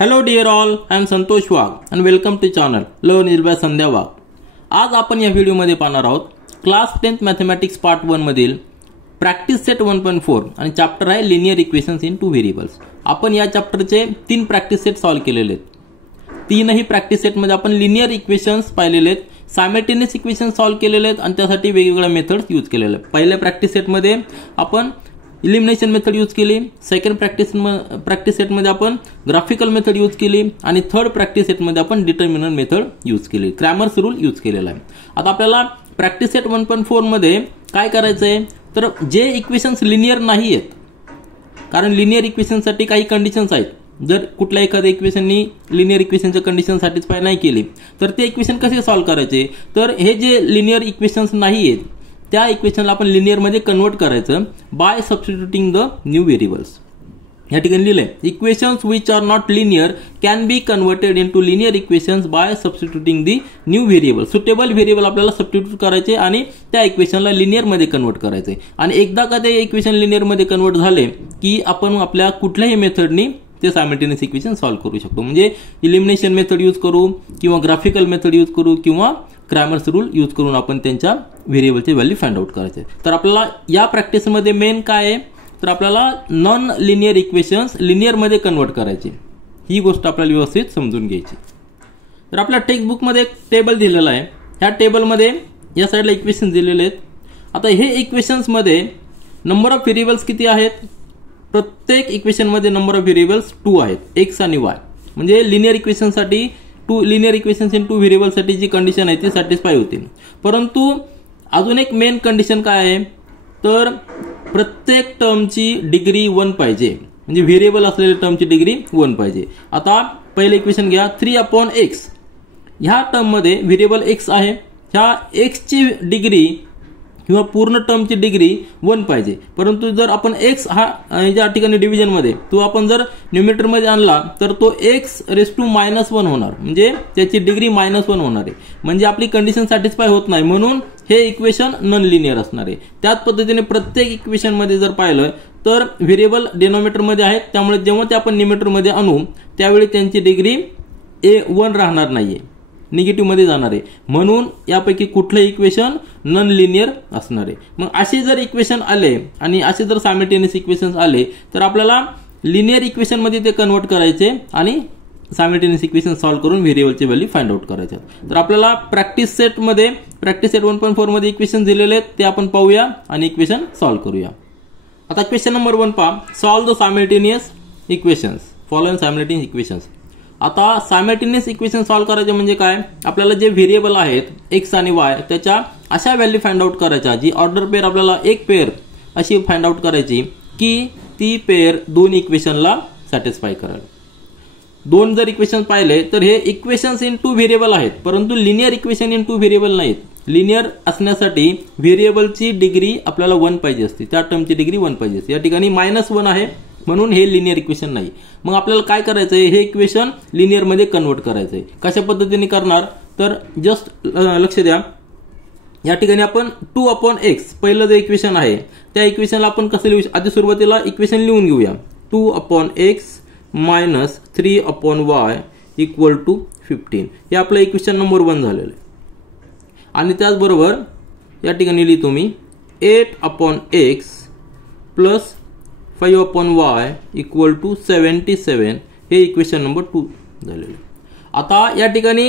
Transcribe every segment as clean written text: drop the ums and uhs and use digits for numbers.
Hello dear all, I am Santosh Wagh and welcome to channel Learn English by Sandhya Wagh. आज आपण या व्हिडिओमध्ये पाहणार आहोत क्लास 10th मॅथमॅटिक्स पार्ट 1 मधील प्रॅक्टिस सेट 1.4 आणि चॅप्टर आहे लिनियर इक्वेशन्स इन 2 व्हेरिएबल्स. आपण या चॅप्टरचे 3 प्रॅक्टिस सेट सॉल्व केलेले आहेत. तीनही प्रॅक्टिस सेट मध्ये आपण लिनियर इक्वेशन्स पाहिलेले आहेत, सायमल्टेनियस इक्वेशन्स सॉल्व केलेले आहेत आणि त्यासाठी वेगवेगळ्या मेथड्स यूज केलेले आहेत. पहिल्या प्रॅक्टिस सेट मध्ये आपण इलिमिनेशन मेथड यूज केली, सेकंड प्रॅक्टिस सेट मध्ये आपण ग्राफिकल मेथड यूज केली आणि थर्ड प्रॅक्टिस सेट मध्ये आपण डिटर्मिनंट मेथड यूज केली, क्रॅमर्स रूल यूज केलेला आहे. आता आपल्याला प्रॅक्टिस सेट 1.4 मध्ये काय करायचं आहे, तर जे इक्वेशन्स लिनियर नाही आहेत, कारण लिनियर इक्वेशनसाठी काही कंडिशन्स आहेत. जर कुठल्या एखाद्या इक्वेशननी लिनियर इक्वेशनच्या कंडिशन सॅटिस्फाय नाही केली तर ते इक्वेशन कसे सॉल्व करायचे, तर हे जे लिनियर इक्वेशन्स नाही आहेत त्या इक्वेशनला आपण लिनियर मध्ये कन्वर्ट करायचं by substituting the new variables. या ठिकाणी लिहिलंय equations which are not linear can be converted into linear equations by substituting the new variable. Suitable variable आपल्याला सबस्टिट्यूट करायचे आणि त्या इक्वेशनला लिनियर मध्ये कन्वर्ट करायचे. आणि एकदा का ते इक्वेशन लिनियर मध्ये कन्वर्ट झाले की आपण आपल्या कुठल्याही मेथडनी ते सायमल्टेनियस इक्वेशन सॉल्व करू शकतो. म्हणजे इलिमिनेशन मेथड यूज करू किंवा ग्राफिकल मेथड यूज करू किंवा क्रॅमर्स रूल यूज करून आपण त्यांच्या व्हेरिएबलची व्हॅल्यू फाइंड आउट करायचे. तर आपल्याला या प्रॅक्टिसमध्ये मेन काय आहे, तर आपल्याला नॉन लिनियर इक्वेशन्स लिनियर मध्ये कन्वर्ट करायची, ही गोष्ट आपल्याला व्यवस्थित समजून घ्यायची. तर आपल्या टेक्स्टबुकमध्ये एक टेबल दिलेला आहे, ह्या टेबलमध्ये या साईडला इक्वेशन दिलेले आहेत. आता हे इक्वेशन्समध्ये नंबर ऑफ व्हेरिएबल्स किती आहेत, प्रत्येक इक्वेशनमध्ये नंबर ऑफ व्हेरिएबल्स 2 आहेत, एक्स आणि वाय. म्हणजे लिनियर इक्वेशनसाठी लिनियर इक्वेशन्स इन 2 व्हेरिएबलसाठी जी कंडिशन आहे ती सॅटिस्फाय होते. परंतु अजून एक मेन कंडिशन काय आहे, तर प्रत्येक टर्मची डिग्री 1 पाहिजे, म्हणजे व्हेरिएबल असलेल्या टर्मची डिग्री 1 पाहिजे. आता पहिलं इक्वेशन घ्या, 3/x. ह्या टर्ममध्ये व्हेरिएबल x आहे, ह्या x ची डिग्री किंवा पूर्ण टर्मची डिग्री 1 पाहिजे. परंतु जर आपण x हा या ठिकाणी डिव्हिजन मध्ये तो आपण जर न्यूमरेटर मध्ये आणला तर तो x⁻⁻1 होणार, म्हणजे त्याची डिग्री -1 होणार आहे. म्हणजे आपली कंडिशन सॅटिस्फाय होत नाही, म्हणून हे इक्वेशन नॉन लिनियर असणार आहे. त्याच पद्धतीने प्रत्येक इक्वेशन मध्ये जर पाहिलं तर व्हेरिएबल डिनॉमिनेटर मध्ये आहेत, त्यामुळे जेव्हा ते आपण न्यूमरेटर मध्ये आणू त्यावेळी त्यांची डिग्री 1 राहणार नाहीये, निगेटिव्ह मध्ये जाणार आहे. म्हणून यापैकी कुठलं इक्वेशन नॉन लिनियर असणार आहे. मग असे जर इक्वेशन आले आणि असे जर सायमल्टेनियस इक्वेशन्स आले तर आपल्याला लिनियर इक्वेशन मध्ये ते कन्वर्ट करायचे आणि सायमल्टेनियस इक्वेशन सॉल्व्ह करून व्हेरिएबलची व्हॅल्यू फाइंड आउट करायचे. तर आपल्याला प्रॅक्टिस सेट 1.4 मध्ये इक्वेशन दिलेले आहेत, ते आपण पाहूया आणि इक्वेशन सॉल्व्ह करूया. आता क्वेश्चन नंबर 1 पहा, solve the simultaneous equations, following simultaneous equations. आता सायमल्टेनियस इक्वेशन सॉल्व्ह करायचे म्हणजे काय, आपल्याला जे व्हेरिएबल आहेत एक्स आणि वाय त्याच्या अशा व्हॅल्यू फाइंड आउट करायच्या जी ऑर्डर पेअर आपल्याला एक पेअर अशी फाइंड आउट करायची की ती पेअर 2 इक्वेशनला सॅटिस्फाय करेल. 2 जर इक्वेशन पाहिले तर हे इक्वेशन्स इन 2 व्हेरिएबल आहेत, परंतु लिनियर इक्वेशन इन 2 व्हेरिएबल नाहीत. लिनियर असण्यासाठी व्हेरिएबलची डिग्री आपल्याला 1 पाहिजे असते, त्या टर्मची डिग्री 1 पाहिजे असते. या ठिकाणी -1 आहे, म्हणून हे लिनियर इक्वेशन नाही. मग आपल्याला काय करायचंय, हे इक्वेशन लिनियर मध्ये कन्वर्ट करायचंय. कशा पद्धतीने करणार, तर जस्ट लक्ष द्या. या ठिकाणी आपण 2/x पहिलं जे इक्वेशन आहे त्या इक्वेशनला आपण कसं लिहू, आधी सुरुवातीला इक्वेशन लिहून घेऊया. 2/x - 3/y = 15. हे आपलं इक्वेशन नंबर 1 झालेलं आहे. आणि त्याचबरोबर या ठिकाणी लिहितो मी 8/x + 5/y = 77. हे इक्वेशन नंबर 2 झालेलं. आता या ठिकाणी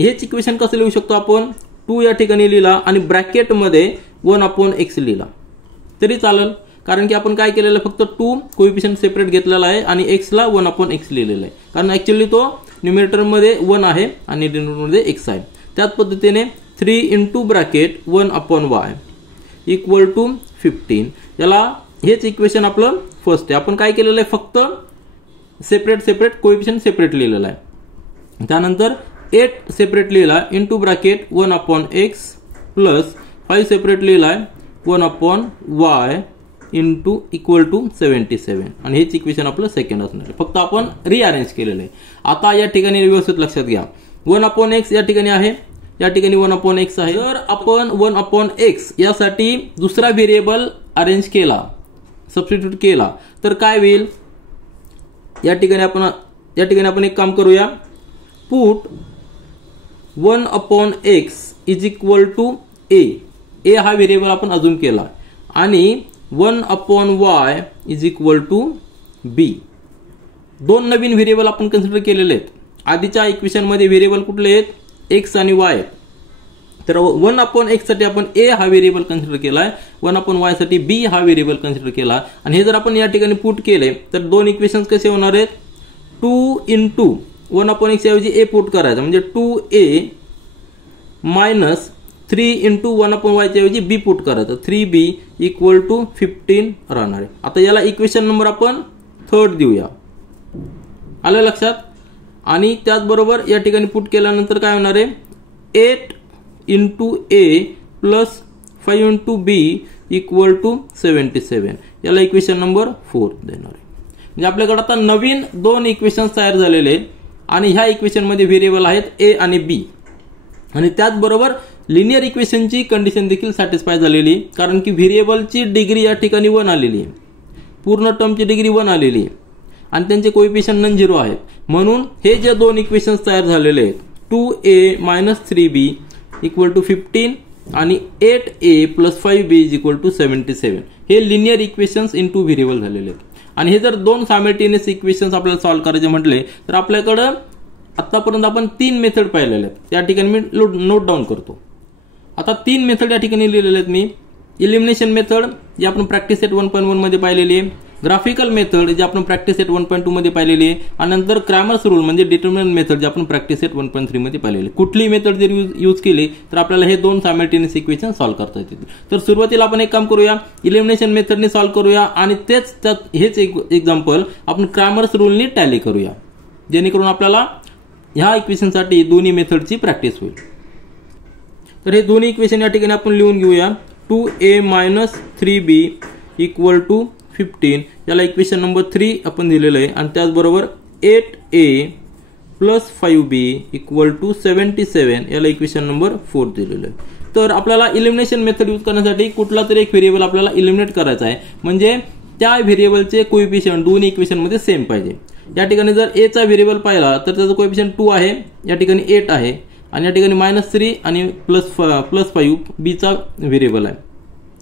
हेच इक्वेशन कसं लिहू शकतो आपण, 2 या ठिकाणी लिहिला आणि ब्रॅकेट मध्ये 1/x लिहिला तरी चालेल, कारण की आपण काय केलेलं आहे, फक्त 2 कोएफिशिएंट सेपरेट घेतलेला आहे आणि x ला 1/x लिहिलेला आहे, कारण ऍक्च्युअली तो न्यूमरेटर मध्ये 1 आहे आणि डिनॉमिनेटर मध्ये x आहे. त्याच पद्धतीने 3 × ब्रॅकेट 1/y = 15. याला हेच इक्वेशन आपलं फर्स्ट आहे. आपण काय केलेलं आहे, फक्त सेपरेट कोएफिशिएंट सेपरेट लिहिलेलं आहे. त्यानंतर 8 सेपरेट लिहिला × ब्रॅकेट 1/x + 5 सेपरेट लिहिला 1/y = 77. आणि हेच इक्वेशन आपलं सेकंड असणार आहे, फक्त आपण रिअरेंज केलेलं आहे. आता या ठिकाणी व्यवस्थित लक्षात घ्या, 1/x या ठिकाणी आहे, या ठिकाणी 1/x आहे. जर आपण 1/x यासाठी दुसरा व्हेरिएबल अरेंज केला, सबस्टिट्यूट केला, तर काय होईल, या ठिकाणी आपण या ठिकाणी आपण एक काम करूया, put 1/x is equal to a. a हा व्हेरिएबल आपण अजून केला आणि 1/y is equal to b. दोन नवीन व्हेरिएबल आपण कन्सिडर केलेले आहेत. आधीच्या इक्वेशन मध्ये व्हेरिएबल कुठले आहेत, x आणि y आहेत. तर 1/x साठी आपण a हा व्हेरिएबल कन्सिडर केलाय, 1/y साठी b हा व्हेरिएबल कन्सिडर केला आणि हे जर आपण या ठिकाणी पुट केले तर दोन इक्वेशन्स कसे होणार आहेत, 2 into 1/x ऐवजी a पुट करायचं म्हणजे 2a मायनस 3 into 1/y ऐवजी b पुट करायचं, 3b इक्वल टू 15 राहणार आहे. आता याला इक्वेशन नंबर आपण 3rd देऊया. आलं लक्षात. आणि त्याचबरोबर या ठिकाणी पुट केल्यानंतर काय होणार आहे, 8 into a plus 5 into b equal to 77. याला इक्वेशन नंबर 4 देणार आहे. म्हणजे आपल्याकडे आता नवीन दोन इक्वेशन्स तयार झालेले आहेत आणि ह्या इक्वेशन मध्ये व्हेरिएबल आहेत a आणि b. आणि त्याचबरोबर लिनियर इक्वेशनची कंडिशन देखील सॅटिस्फाय झालेली, कारण की व्हेरिएबलची डिग्री या ठिकाणी 1 आलेली आहे, पूर्ण टर्मची डिग्री 1 आलेली आहे आणि त्यांचे कोएफिशिएंट नॉन झिरो आहेत. म्हणून हे जे दोन इक्वेशन्स तयार झालेले आहेत, 2a minus 3b equal to 15 आणि 8a plus 5b is equal to 77, हे लिनियर इक्वेशन्स इनटू व्हेरिएबल झालेले आहेत. आणि हे जर दोन सायमल्टेनियस इक्वेशन्स आपल्याला सॉल्व्ह करायचे म्हटले तर आपल्याकडे आतापर्यंत आपण 3 मेथड पाहिलेले आहेत. त्या ठिकाणी मी नोट डाऊन करतो. आता 3 मेथड या ठिकाणी लिहिलेले आहेत मी. इलिमिनेशन मेथड जी आपण प्रॅक्टिस सेट 1.1 मध्ये पाहिलेली आहे, ग्राफिकल मेथड जी आपण प्रॅक्टिस सेट 1.2 मध्ये पाहिलेली आहे आणि नंतर क्रॅमर्स रूल म्हणजे डिटर्मिनंट मेथड जी आपण प्रॅक्टिस सेट 1.3 मध्ये पाहिलेली. कुठलीही मेथड जर यूज केली तर आपल्याला हे दोन सायमल्टेनियस इक्वेशन सॉल्व्ह करता येतील. तर सुरुवातीला आपण एक काम करूया, इलिमिनेशन मेथडने सॉल्व्ह करूया आणि हेच एक्झाम्पल आपण क्रॅमर्स रूलनी टॅली करूया, जेणेकरून आपल्याला ह्या इक्वेशनसाठी दोन्ही मेथडची प्रॅक्टिस होईल. तर हे दोन्ही इक्वेशन या ठिकाणी आपण लिहून घेऊया. 2a minus 3b equal to 15, याला इक्वेशन नंबर 3 आपण दिलेलं आहे. आणि त्याचबरोबर 8a plus 5b equal to 77, याला इक्वेशन नंबर 4 दिलेलं आहे. तर आपल्याला इलिमिनेशन मेथड यूज करण्यासाठी कुठला तरी एक व्हेरिएबल आपल्याला इलिमिनेट करायचा आहे, म्हणजे त्या व्हेरिएबलचे कोएफिशिएंट दोन्ही इक्वेशन मध्ये सेम पाहिजे. या ठिकाणी जर a चा व्हेरिएबल पाहिला तर त्याचा कोएफिशिएंट 2 आहे, या ठिकाणी 8 आहे आणि या ठिकाणी -3 आणि प्लस 5 b चा व्हेरिएबल आहे,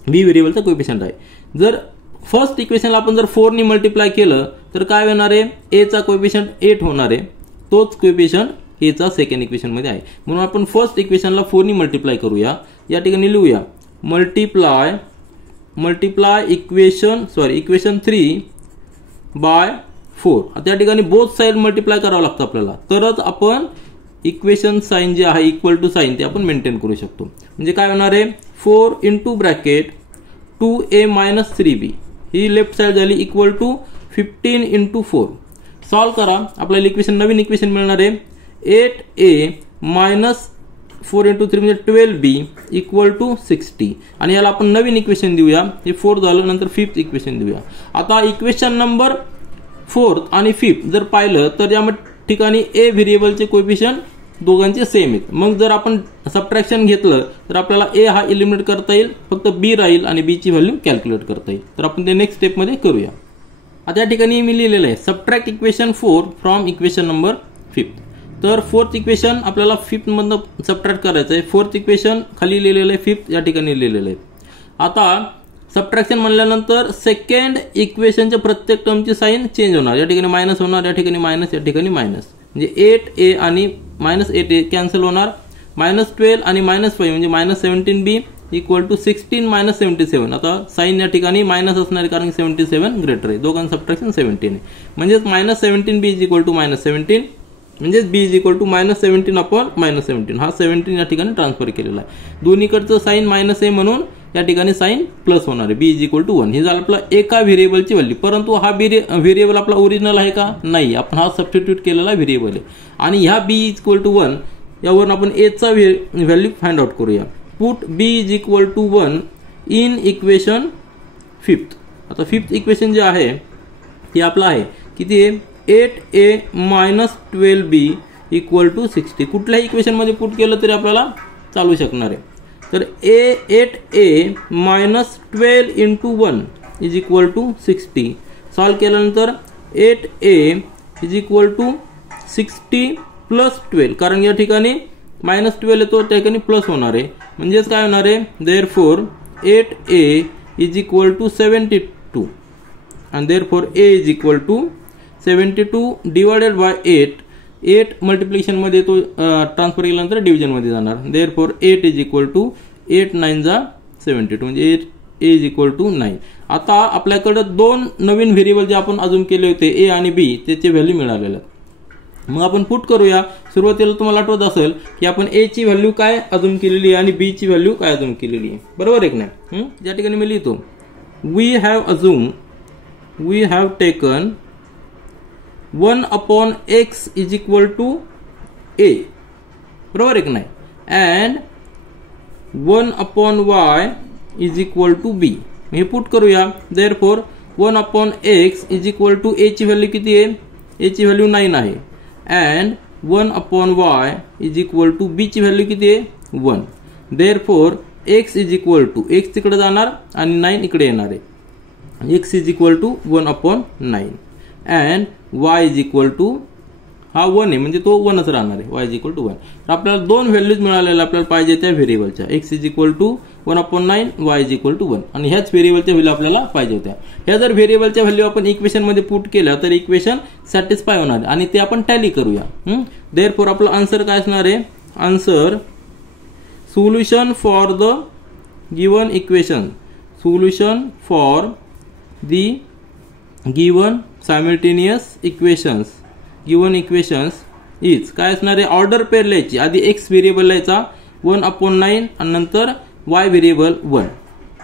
b व्हेरिएबलचा कोएफिशिएंट आहे. जर फर्स्ट इक्वेशनला आपण जर 4 ने मल्टिप्लाय केलं तर काय होणार आहे, a चा कोएफिशिएंट 8 होणार आहे, तोच कोएफिशिएंट a चा सेकंड इक्वेशन मध्ये आहे. म्हणून आपण फर्स्ट इक्वेशनला 4 ने मल्टिप्लाय करूया. या ठिकाणी लिहूया मल्टिप्लाय इक्वेशन 3 बाय 4. आता या ठिकाणी बोथ साइड मल्टिप्लाय करावं लागतं आपल्याला, तरच आपण इक्वेशन साइन जे आहे इक्वल टू साइन ते आपण मेंटेन करू शकतो. म्हणजे काय होणार आहे, 4 into bracket 2a minus 3b ही लेफ्ट साइड झाली इक्वल टू 15 इंटू 4. सॉल्व करा, आपल्याला इक्वेशन नवीन इक्वेशन मिळणार आहे 8a मायनस 4 इंटू 3 म्हणजे 12b इक्वल टू 60. आणि याला आपण नवीन इक्वेशन देऊया, हे 4 झालं, नंतर 5th इक्वेशन देऊया. आता इक्वेशन नंबर 4th आणि 5th जर पाहिलं तर या ठिकाणी a व्हेरिएबलचे कोएफिशिएंट दोघांचे सेम आहेत. मग जर आपण सबट्रॅक्शन घेतलं तर आपल्याला a हा इलिमिनेट करता येईल, फक्त b राहील आणि b ची व्हॅल्यू कॅल्क्युलेट करता येईल. तर आपण ते नेक्स्ट स्टेप मध्ये करूया. आता या ठिकाणी मी लिहिलेलं आहे subtract equation 4 from equation number 5th. तर 4th इक्वेशन आपल्याला 5th मधनं सबट्रॅक्ट करायचं आहे. 4th इक्वेशन खाली लिहिलेलं आहे, 5th या ठिकाणी लिहिलेलं आहे. आता सबट्रॅक्शन म्हणल्यानंतर सेकंड इक्वेशनच्या प्रत्येक टर्मची साइन चेंज होणार. या ठिकाणी मायनस होणार, या ठिकाणी मायनस, या ठिकाणी मायनस. म्हणजे 8a आणि -8a कॅन्सल होणार. -12 आणि -5 म्हणजे -17b इक्वल टू 16 - 77. आता साइन या ठिकाणी मायनस असणार आहे कारण 77 ग्रेटर आहे, दोघांचं सबट्रॅक्शन 17 आहे. म्हणजेच -17b इज इक्वल टू -17, म्हणजेच b is equal to -17 upon -17. हा 17 या ठिकाणी ट्रान्सफर केलेला आहे. दोन्हीकडचं साइन मायनस आहे म्हणून या ठिकाणी साइन प्लस होणार आहे, b इज इक्वल टू 1. ही झालं आपला एका व्हेरिएबलची व्हॅल्यू. परंतु हा व्हेरिएबल आपला ओरिजिनल आहे का, नाही, आपण हा सबस्टिट्यूट केलेला व्हेरिएबल आहे. आणि ह्या b इज इक्वल टू 1 यावरून आपण a चा व्हॅल्यू फाइंड आउट करूया. Put b is equal to 1 in equation 5th. आता 5th इक्वेशन जे आहे ते आपलं आहे किती आहे, 8a minus 12b equal to 60. कुठल्याही इक्वेशन मध्ये पुट केलं तरी आपल्याला चालू शकणार आहे. तर 8a minus 12 into 1 is equal to 60. Solve केल्यानंतर 8a is equal to 60 plus 12, कारण या ठिकाणी -12 येतो त्या ठिकाणी प्लस होणार आहे, म्हणजेच काय होणार आहे, therefore 8a is equal to 72 आणि therefore a is equal to 72 divided by 8 multiplication मध्ये तो ट्रान्सफर केल्यानंतर डिव्हिजन मध्ये जाणार, देअरफॉर 8 इज इक्वल टू 8 9 जा 72 म्हणजे 8 a इज इक्वल टू 9. आता आपल्याकडे दोन नवीन व्हेरिएबल जे आपण अजून केले होते a आणि b त्याचे व्हॅल्यू मिळालेले आहेत. मग आपण पुट करूया. सुरुवातीला तुम्हाला आठवत असेल की आपण a ची व्हॅल्यू काय अजून केलेली आहे आणि b ची व्हॅल्यू काय अजून केलेली आहे, बरोबर आहे की नाही. या ठिकाणी मी लिहितो we have taken 1/x is equal to a, बरोबर आहे की नाही, and 1/y is equal to b. हे पुट करूया. Therefore 1/x is equal to a ची व्हॅल्यू किती आहे, a ची व्हॅल्यू 9 आहे, and 1/y is equal to b ची व्हॅल्यू किती आहे 1. Therefore x is equal to x तिकडे जाणार आणि 9 इकडे येणार आहे, x is equal to 1/9 and y is equal to हा 1 आहे म्हणजे तो 1च राहणार आहे, y इज इक्वल टू 1. तर आपल्याला दोन व्हॅल्यूज मिळालेल्या आपल्याला पाहिजे त्या व्हेरिएबलच्या, x is equal to 1/9 y is equal to 1 आणि ह्याच व्हेरिएबलच्या व्हॅल्यू आपल्याला पाहिजे होत्या. ह्या जर व्हेरिएबलच्या व्हॅल्यू आपण इक्वेशन मध्ये पुट केल्या तर इक्वेशन सॅटिस्फाय होणार आणि ते आपण टॅली करूया. देअरफॉर आपलं आन्सर काय असणार आहे, answer solution for the given equation, solution for the given simultaneous equations, given equations is काय असणार आहे, ऑर्डर पेअर लिहायची, आधी x व्हेरिएबल लिहायचा 1/9 आणि नंतर y व्हेरिएबल 1,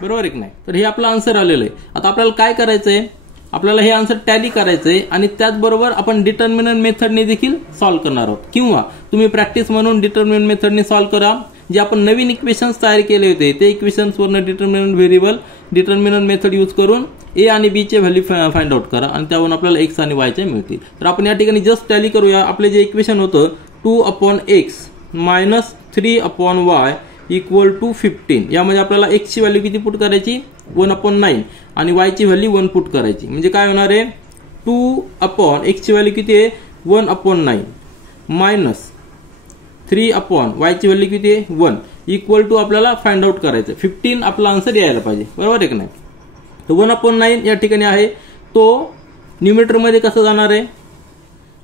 बरोबर आहे की नाही. तर हे आपलं आन्सर आलेलं आहे. आता आपल्याला काय करायचंय, आपल्याला हे आन्सर टॅली करायचंय आणि त्याचबरोबर आपण डिटर्मिनंट मेथडने देखील सॉल्व्ह करणार आहोत, किंवा तुम्ही प्रॅक्टिस म्हणून डिटर्मिनंट मेथडने सॉल्व्ह करा. जे आपण नवीन इक्वेशन्स तयार केले होते ते इक्वेशन्स वरून determinant variable determinant method use करून a आणि b चे व्हॅल्यू फाइंड आउट करा आणि त्यावरून आपल्याला x आणि y चे मिळतील. तर आपण या ठिकाणी जस्ट टॅली करूया. आपले जे इक्वेशन होतं 2/x minus 3/y equal to 15, यामध्ये आपल्याला x ची व्हॅल्यू किती पुट करायची 1/9 आणि y ची व्हॅल्यू 1 पुट करायची, म्हणजे काय होणार आहे 2x ची व्हॅल्यू किती आहे 1/9 मायनस 3/y ची व्हॅल्यू किती आहे 1 इक्वल टू आपल्याला फाइंड आउट करायचं 15. आपला आन्सर यायला पाहिजे, बरोबर आहे की नाही. तर 1/9 या ठिकाणी आहे, तो न्यूमरेटर मध्ये कसं जाणार आहे.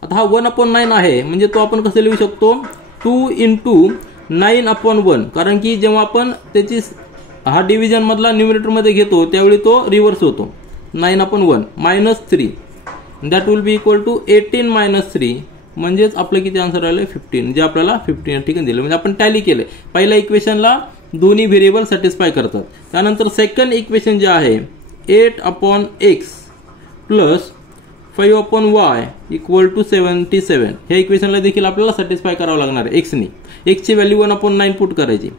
आता हा 1/9 आहे म्हणजे तो आपण कसं लिहू शकतो 2 × 9/1, कारण की जेव्हा आपण त्याची हा डिव्हिजन मधला न्यूमरेटर मध्ये घेतो त्यावेळी तो रिव्हर्स होतो 9/1 minus 3, that will be equal to 18 - 3, म्हणजेच आपलं किती आन्सर आलं 15, जे आपल्याला 15 या ठिकाणी दिलं. म्हणजे आपण टॅली केलं. पहिल्या इक्वेशनला दोन्ही व्हेरिएबल सॅटिस्फाय करतात. त्यानंतर सेकंड इक्वेशन जे आहे 8/x plus 5/y equal to 77, ह्या इक्वेशनला देखील आपल्याला सॅटिस्फाय करावं लागणार आहे x ने. x ची व्हॅल्यू 1/9 पुट करायची.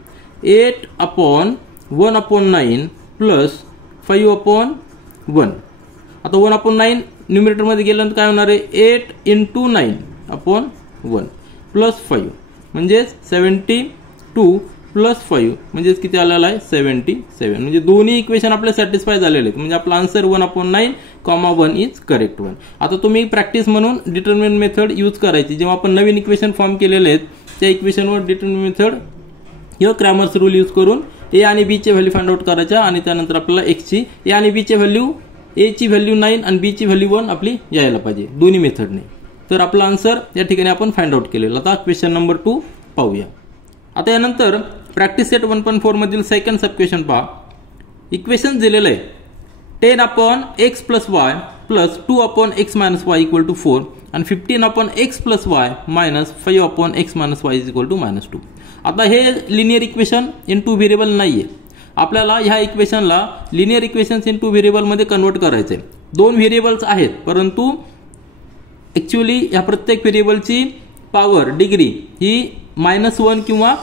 8/1/9 प्लस 5/1. आता 1/9 न्यूमरेटर मध्ये गेल्यानंतर काय होणार आहे 8 × 9/1 प्लस 5 म्हणजे 72 प्लस 5 म्हणजे किती आलेला आहे 77. म्हणजे दोन्ही इक्वेशन आपले सॅटिस्फाय झालेले आहेत, म्हणजे आपला आन्सर 1/9, 1 इज करेक्ट वन. आता तुम्ही प्रॅक्टिस म्हणून डिटर्मिनंट मेथड यूज करायची. जेव्हा आपण नवीन इक्वेशन फॉर्म केलेले आहेत त्या इक्वेशनवर डिटर्मिनंट मेथड किंवा क्रॅमर्स रूल यूज करून a आणि b चे व्हॅल्यू फाइंड आउट करायच्या आणि त्यानंतर आपल्याला x ची a आणि b चे व्हॅल्यू a ची व्हॅल्यू 9 आणि b ची व्हॅल्यू 1 आपली यायला पाहिजे दोन्ही मेथडने. तर आपला आन्सर या ठिकाणी आपण फाइंड आउट केलेला. आता क्वेश्चन नंबर 2 पाहूया. आता यानंतर प्रॅक्टिस सेट 1.4 मधील सेकंड सब क्वेश्चन पहा. इक्वेशन दिलेलं आहे 10/x + y plus 2/x - y equal to 4 आणि 15/x + y minus 5/x - y equal to -2. आता हे linear equation in two variable नाहीये. आपल्याला ह्या इक्वेशनला linear equations in two variable मध्ये कन्वर्ट करायचे. दोन व्हेरिएबल्स आहेत परंतु ऍक्च्युअली या प्रत्येक व्हेरिएबलची पॉवर डिग्री ही -1 किंवा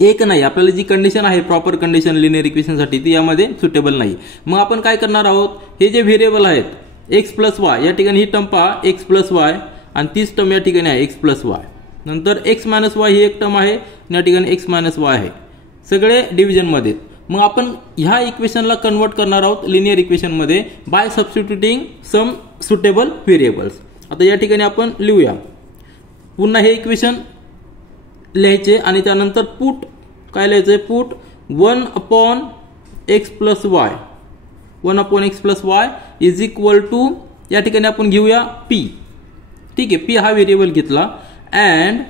1 नाही. आपल्याला जी कंडिशन आहे प्रॉपर कंडिशन लिनियर इक्वेशन साठी ती यामध्ये सुटेबल नाही. मग आपण काय करणार आहोत, हे जे व्हेरिएबल आहेत x + y, या ठिकाणी ही टर्म पहा x + y आणि तीच टर्म या ठिकाणी आहे x + y. नंतर x - y ही एक टर्म आहे आणि या ठिकाणी x - y आहे, सगळे डिव्हिजन मध्ये. मग आपण ह्या इक्वेशनला कन्वर्ट करणार आहोत लिनियर इक्वेशन मध्ये बाय सबस्टिट्यूटिंग सम सुटेबल व्हेरिएबल्स. आता या ठिकाणी आपण लिहूया, पुन्हा हे इक्वेशन लिहायचे आणि त्यानंतर पुट काय लिहायचं, put 1/x + y 1/x + y is equal to, या ठिकाणी आपण घेऊया p, ठीक आहे, p हा व्हेरिएबल घेतला and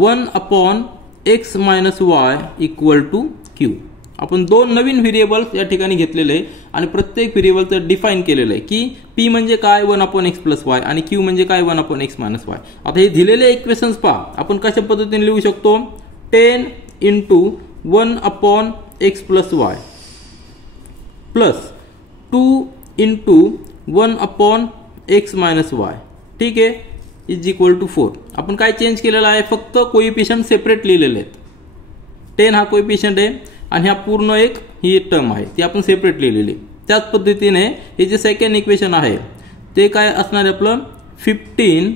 1/x - y equal to q. आपण दोन नवीन व्हेरिएबल्स या ठिकाणी घेतलेले आणि प्रत्येक व्हेरिएबलचं डिफाइन केलेलं आहे की p म्हणजे काय 1/x + y आणि q म्हणजे काय 1/x - y. आता हे दिलेले इक्वेशन्स पहा, आपण कशा पद्धतीने लिहू शकतो, 10 × 1/x + y plus 2 × 1/x - y, ठीक आहे, इज इक्वल टू 4. आपण काय चेंज केलेलं आहे, फक्त कोइफिशियंट सेपरेट लिहिलेले आहेत. 10 हा कोइफिशियंट आहे आणि हा पूर्ण एक ही टर्म आहे ती आपण सेपरेट लिहिलेली. त्याच पद्धतीने हे जे सेकंड इक्वेशन आहे ते काय असणार आहे आपलं, 15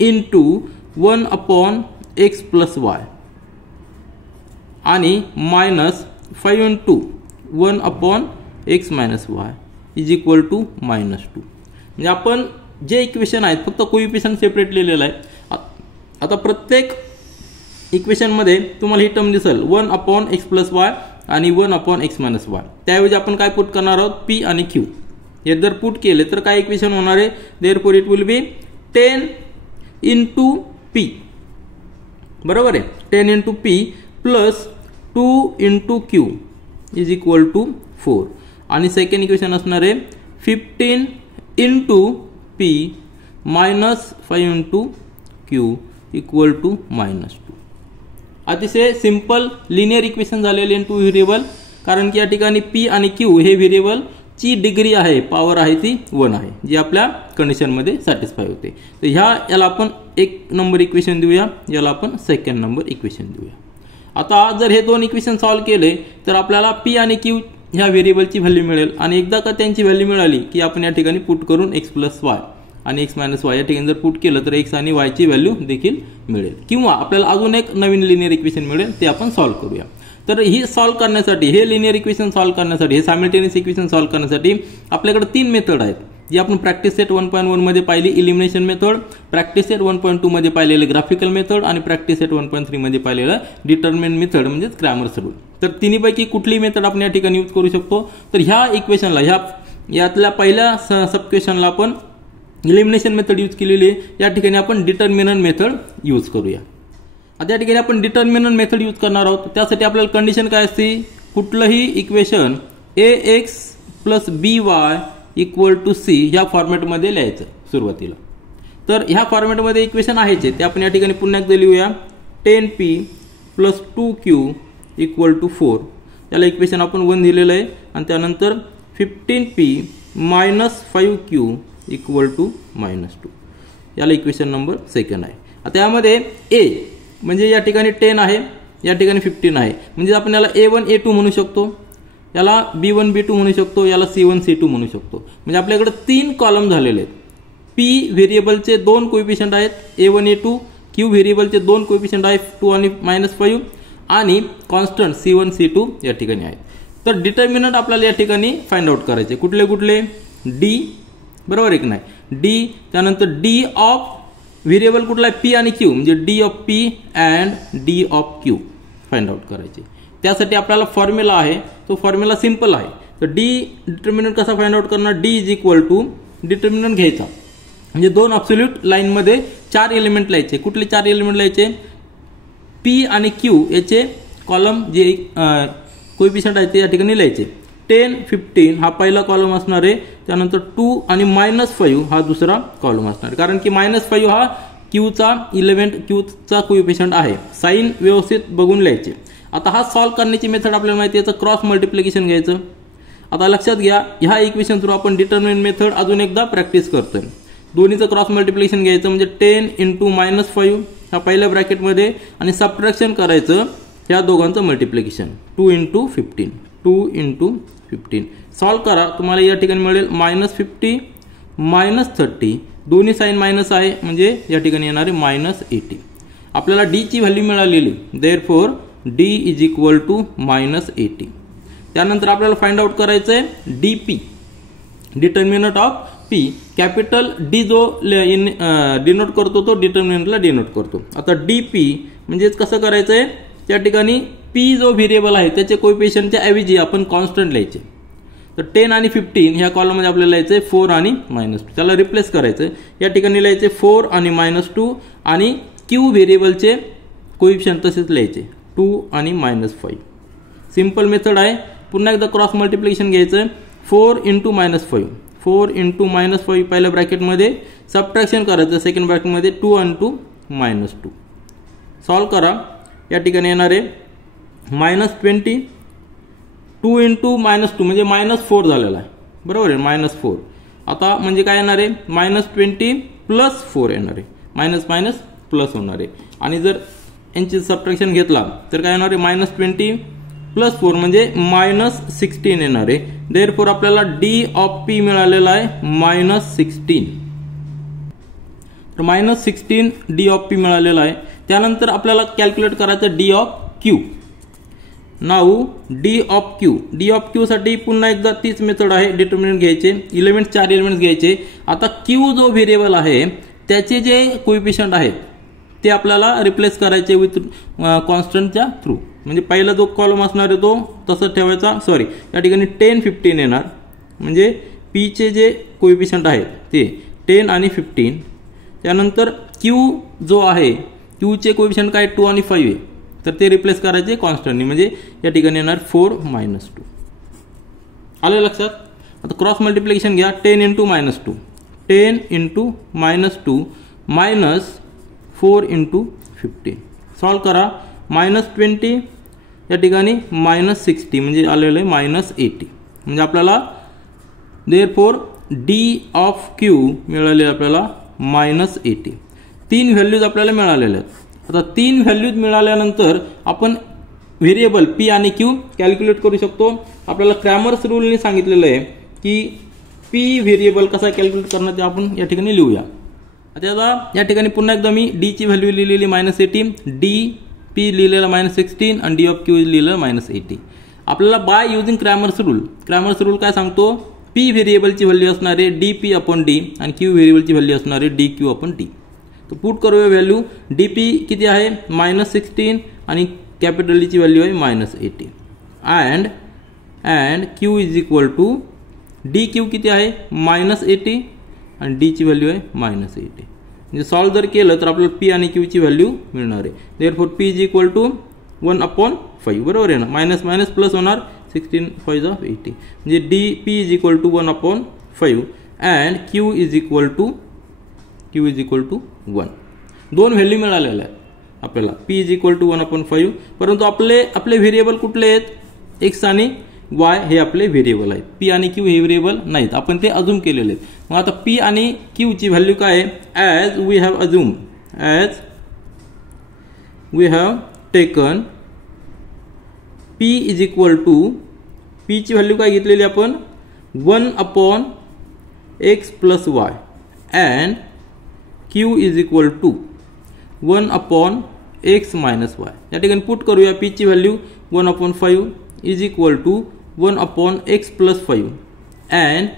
× 1/x + y आणि -5 × 1/x - y is equal to -2. म्हणजे आपण जे इक्वेशन आहेत फक्त कोइफिशियंट सेपरेट लिहिलेलं आहे. आता प्रत्येक इक्वेशन मध्ये तुम्हाला ही टर्म दिसेल 1/x + y आणि 1/x - y. त्याऐवजी आपण काय पुट करणार आहोत, p आणि q. हे जर पुट केले तर काय इक्वेशन होणार आहे, therefore it will be 10 × p, बरोबर आहे, 10 × p plus 2 × q is equal to 4. आणि सेकंड इक्वेशन असणार आहे 15 × p -5 × q इक्वल टू -2. अतिशय सिंपल लिनियर इक्वेशन झालेले टू व्हेरिएबल, कारण की या ठिकाणी p आणि q हे व्हेरिएबल ची डिग्री आहे, पॉवर आहे ती 1 आहे, जी आपल्या कंडिशनमध्ये सॅटिस्फाय होते. तर याला आपण 1 नंबर इक्वेशन देऊया, याला आपण सेकंड नंबर इक्वेशन देऊया. आता जर हे दोन इक्वेशन सॉल्व्ह केले तर आपल्याला p आणि q ह्या व्हेरिएबलची व्हॅल्यू मिळेल आणि एकदा का त्यांची व्हॅल्यू मिळाली की आपण या ठिकाणी पुट करून x + y आणि x - y या ठिकाणी जर पुट केलं तर x आणि y ची व्हॅल्यू देखील मिळेल, किंवा आपल्याला अजून एक नवीन लिनियर इक्वेशन मिळेल, ते आपण सॉल्व्ह करूया. तर ही सॉल्व्ह करण्यासाठी, हे लिनियर इक्वेशन सॉल्व्ह करण्यासाठी, हे सायमल्टेनियस इक्वेशन सॉल्व्ह करण्यासाठी आपल्याकडे 3 मेथड आहेत, जी आपण प्रॅक्टिस सेट 1.1 मध्ये पाहिली इलिमिनेशन मेथड, प्रॅक्टिस सेट 1.2 मध्ये पाहिलेले ग्राफिकल मेथड आणि प्रॅक्टिस सेट 1.3 मध्ये पाहिलेलं डिटर्मिनंट मेथड म्हणजे क्रॅमर्स रूल. तर तिन्हीपैकी कुठली मेथड आपण या ठिकाणी यूज करू शकतो, तर ह्या इक्वेशनला, यातल्या पहिल्या सब क्वेश्चनला आपण इलिमिनेशन मेथड यूज केलेली आहे, या ठिकाणी आपण डिटर्मिनंट मेथड यूज करूया. आता या ठिकाणी आपण डिटर्मिनंट मेथड यूज करणार आहोत. त्यासाठी आपल्याला कंडिशन काय असते, कुठलंही इक्वेशन ax + by = c ह्या फॉर्मॅटमध्ये लिहायचं सुरुवातीला. तर ह्या फॉर्मॅटमध्ये इक्वेशन आहेच, ते आपण या ठिकाणी पुन्हा एकदा लिहूया, 10p + 2q = 4. याला इक्वेशन आपण 1 दिलेलं आहे आणि त्यानंतर 15p - 5q = -2. याला इक्वेशन नंबर सेकंड आहे. आता यामध्ये a म्हणजे या ठिकाणी 10 आहे, या ठिकाणी 15 आहे, म्हणजे आपण याला a1 a2 म्हणू शकतो, याला b1 b2 म्हणू शकतो, याला c1 c2 म्हणू शकतो. म्हणजे आपल्याकडे 3 कॉलम झालेले आहेत. p व्हेरिएबलचे 2 कोएफिशिएंट आहेत a1 a2, q व्हेरिएबलचे 2 कोएफिशिएंट आहेत 2 आणि -5 आणि कॉन्स्टंट c1 c2 या ठिकाणी आहेत. तर डिटर्मिनंट आपल्याला या ठिकाणी फाइंड आउट करायचे, कुठले कुठले, d, बरोबर आहे की नाही, d, त्यानंतर d ऑफ व्हेरिएबल कुठला आहे, p आणि q, म्हणजे d of p and d of q find out करायचे. त्यासाठी आपल्याला फॉर्म्युला आहे, तो फॉर्म्युला सिंपल आहे. तर d डिटर्मिनंट कसा फाइंड आउट करणार, d = डिटर्मिनंट घ्यायचा म्हणजे 2 ॲब्सोल्यूट लाईन मध्ये 4 एलिमेंट लिहायचे. कुठले 4 एलिमेंट लिहायचे, p आणि q याचे कॉलम जे कोएफिशिएंट आहे ते या ठिकाणी लिहायचे. 10 15 हा पहिला कॉलम असणार आहे, त्यानंतर 2 आणि -5 हा दुसरा कॉलम असणार आहे, कारण की -5 हा क्यूचा 11 क्यूचा कोएफिशिएंट आहे. साइन व्यवस्थित बघून लिहायचे. आता हा सॉल्व्ह करण्याची मेथड आपल्याला माहिती आहे, याचं क्रॉस मल्टिप्लिकेशन घ्यायचं. आता लक्षात घ्या, ह्या इक्वेशन थ्रू आपण डिटर्मिनंट मेथड अजून एकदा प्रॅक्टिस करतोय. दोन्हीचं क्रॉस मल्टिप्लिकेशन घ्यायचं म्हणजे 10 × -5 हा पहिल्या ब्रॅकेटमध्ये आणि सबट्रॅक्शन करायचं ह्या दोघांचं मल्टिप्लिकेशन 2 × 15 2 × 15. सॉल्व्ह करा, तुम्हाला या ठिकाणी मिळेल -50 -30, दोन्ही साइन मायनस आहे म्हणजे या ठिकाणी येणार आहे -80. आपल्याला d ची व्हॅल्यू मिळालेली, देअरफॉर d = -80. त्यानंतर आपल्याला फाइंड आउट करायचं आहे dp, determinant of P capital D जो डिनोट करतो तो डिटर्मिनंटला डिनोट करतो. आता डी पी म्हणजेच कसं करायचं आहे, त्या ठिकाणी पी जो व्हेरिएबल आहे त्याचे कोएफिशियंटच्या ऐवजी आपण कॉन्स्टंट लिहायचे. तर 10 आणि 15 ह्या कॉलममध्ये आपल्याला लिहायचे 4 आणि -2, त्याला रिप्लेस करायचं. या ठिकाणी लिहायचे 4 आणि -2 आणि क्यू व्हेरिएबलचे कोएफिशियंट तसेच लिहायचे 2 आणि -5. सिंपल मेथड आहे. पुन्हा एकदा क्रॉस मल्टिप्लिकेशन घ्यायचं. 4 × -5 4 × -5 पहिल्या ब्रॅकेटमध्ये, सबट्रॅक्शन करायचं सेकंड ब्रॅकेटमध्ये 2 × -2. सॉल्व करा. या ठिकाणी येणार आहे -20 2 × -2 म्हणजे -4 झालेला आहे, बरोबर आहे, -4. आता म्हणजे काय येणार आहे, -20 + 4 येणार आहे, मायनस मायनस प्लस होणार आहे. आणि जर यांची सबट्रॅक्शन घेतला तर काय येणार आहे, -20 + 4 म्हणजे -16 येणार आहे. देअरफॉर आपल्याला डी ऑफ पी मिळालेला आहे -16. तर -16 डी ऑफ पी मिळालेला आहे. त्यानंतर आपल्याला कॅल्क्युलेट करायचं D of Q. Now D of Q साठी पुन्हा एकदा तीच मेथड आहे. डिटर्मिनंट घ्यायचे, 4 एलिमेंट्स घ्यायचे. आता क्यू जो व्हेरिएबल आहे त्याचे जे कोएफिशियंट आहेत ते आपल्याला रिप्लेस करायचे विथ कॉन्स्टंटच्या थ्रू. म्हणजे पहिला जो कॉलम असणार आहे तो तसंच ठेवायचा. सॉरी, या ठिकाणी 10 15 येणार. म्हणजे पी चे जे कोएफिशियंट आहेत ते 10 आणि 15. त्यानंतर क्यू जो आहे क्यूचे कोएफिशियंट काय 2 आणि 5 आहे, तर ते रिप्लेस करायचे कॉन्स्टंटनी. म्हणजे या ठिकाणी येणार 4 -2. आलं लक्षात. आता क्रॉस मल्टिप्लिकेशन घ्या. 10 × -2 10 × -2 -4 × 15. सॉल्व करा. -20 या ठिकाणी -60 म्हणजे आलेलं आहे -80. म्हणजे आपल्याला देअरफॉर डी ऑफ क्यू मिळाले आपल्याला -80. 3 व्हॅल्यूज आपल्याला मिळालेल्या आहेत. आता 3 व्हॅल्यूज मिळाल्यानंतर आपण व्हेरिएबल पी आणि क्यू कॅल्क्युलेट करू शकतो. आपल्याला क्रॅमर्स रूलने सांगितलेलं आहे की पी व्हेरिएबल कसा कॅल्क्युलेट करणार ते आपण या ठिकाणी लिहूया. आता या ठिकाणी पुन्हा एकदा मी डी ची व्हॅल्यू लिहिलेली -80, डी पी लिहिलेला -16 आणि डी ऑफ क्यू लिहिलेलं -80. आपल्याला बाय युजिंग क्रॅमर्स रूल काय सांगतो, पी व्हेरिएबलची व्हॅल्यू असणार आहे डी पी अपॉन डी आणि क्यू व्हेरिएबलची व्हॅल्यू असणार आहे डी क्यू अपॉन टी. तर पुट करूया व्हॅल्यू. डी पी किती आहे -16 आणि कॅपिटल डी ची व्हॅल्यू आहे -80. And Q is equal to the q किती आहे -80 आणि डी ची व्हॅल्यू आहे -80. म्हणजे सॉल्व जर केलं तर आपल्याला पी आणि क्यू ची व्हॅल्यू मिळणार आहे. Therefore p is equal to 1/5, बरोबर आहे ना. मायनस मायनस प्लस होणार 16 5 80. म्हणजे the p is equal to 1/5 and Q is equal to 1. दोन व्हॅल्यू मिळालेल्या आहेत आपल्याला. P is equal to 1/5. परंतु आपले व्हेरिएबल कुठले आहेत, एक्स आणि वाय हे आपले व्हेरिएबल आहेत. पी आणि क्यू हे व्हेरिएबल नाहीत, आपण ते अजूम केलेले आहेत. मग आता पी आणि क्यू ची व्हॅल्यू काय आहे, as we have taken P is equal to, P ची व्हॅल्यू काय घेतलेली आपण 1/x + y and Q is equal to 1/x - y. या ठिकाणी पुट करूया. पी ची value 1/5 is equal to 1/x + 5 and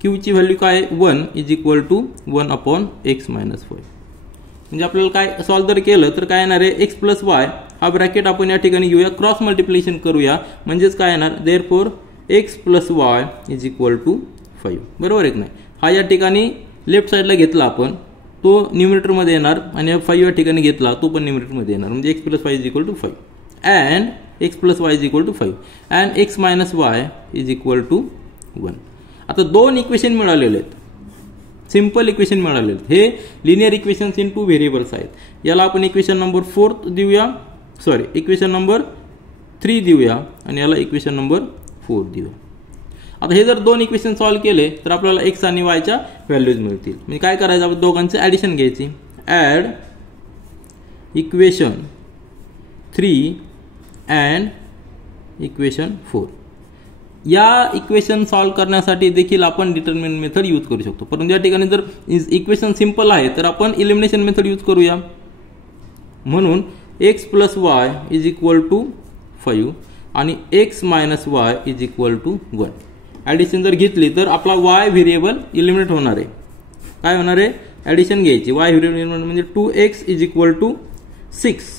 Q ची व्हॅल्यू काय 1 इज इक्वल टू 1/x - 5. म्हणजे आपल्याला काय सॉल्व जर केलं तर काय येणार आहे, x + y हा ब्रॅकेट आपण या ठिकाणी घेऊया, क्रॉस मल्टिप्लिकेशन करूया. म्हणजेच काय येणार, therefore x + y is equal to 5. बरोबर आहे की नाही. हा या ठिकाणी लेफ्ट साईडला घेतला आपण तो न्यूमरेटरमध्ये येणार आणि 5 या ठिकाणी घेतला तो पण न्यूमरेटरमध्ये येणार. म्हणजे x + y is equal to 5 and x + y is equal to 5 and x - y is equal to 1. आता दोन इक्वेशन मिळालेले आहेत, सिंपल इक्वेशन मिळालेले आहेत. हे लिनियर इक्वेशन्स इन 2 व्हेरिएबल्स आहेत. याला आपण इक्वेशन नंबर 4 देऊया, सॉरी इक्वेशन नंबर 3 देऊया आणि याला इक्वेशन नंबर 4 देऊया. आता हे जर दोन इक्वेशन सॉल्व केले तर आपल्याला x आणि y च्या व्हॅल्यूज मिळतील. म्हणजे काय करायचं, आपण दोघांचे ॲडिशन घ्यायची. Add equation 3 and equation 4. या इक्वेशन सॉल्व करण्यासाठी देखील आपण डिटर्मिनंट मेथड यूज करू शकतो. परंतु या ठिकाणी जर इक्वेशन सिंपल आहे तर आपण इलिमिनेशन मेथड यूज करूया. म्हणून x + y is equal to 5 आणि x - y is equal to 1 addition जर घेतली तर आपला y व्हेरिएबल इलिमिनेट होणार आहे. काय होणार आहे? ॲडिशन घ्यायची. y व्हेरिएबल इलिमिनेट म्हणजे 2x is equal to 6.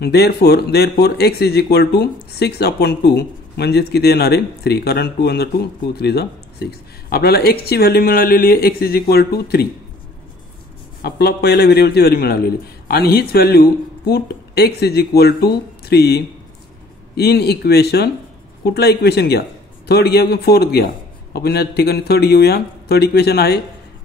therefore x is equal to 6/2 म्हणजेच किती येणार आहे? 3. कारण 2 × 2 2 3 6. आपल्याला x ची व्हॅल्यू मिळालेली आहे. x is equal to 3. आपला पहिल्या व्हेरिएबलची व्हॅल्यू मिळालेली आणि हीच value put x is equal to 3 in equation. कुठला इक्वेशन घ्या? थर्ड घ्या किंवा फोर्थ घ्या. आपण या ठिकाणी थर्ड घेऊया. थर्ड इक्वेशन आहे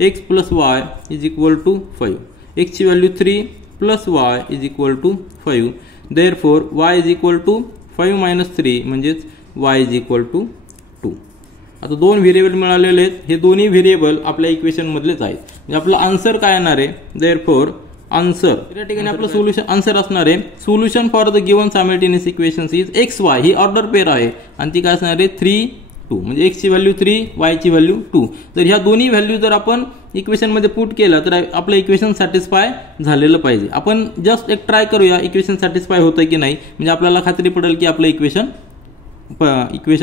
x plus y is equal to 5. x ची व्हॅल्यू 3 plus y is equal to 5. Therefore y is equal to 5 - 3 म्हणजेच y इज इक्वल टू 2. आता दोन व्हेरिएबल मिळालेले आहेत. हे दोन्ही व्हेरिएबल आपल्या इक्वेशन मधलेच आहेत. म्हणजे आपला आन्सर काय येणार आहे? देअरफॉर आन्सर या ठिकाणी आपलं सोल्युशन आन्सर असणार आहे solution for the given simultaneous equations is xy. He order pair आहे आणि ती काय असणार आहे? 3 2. म्हणजे x ची व्हॅल्यू 3 y ची व्हॅल्यू 2. तर ह्या दोन्ही व्हॅल्यू जर आपण इक्वेशन मध्ये पुट केलं तर आपलं इक्वेशन सॅटिस्फाय झालेलं पाहिजे. आपण जस्ट एक ट्राय करूया इक्वेशन सॅटिस्फाय होतं की नाही. म्हणजे आपल्याला खात्री पडेल की आपलं इक्वेशन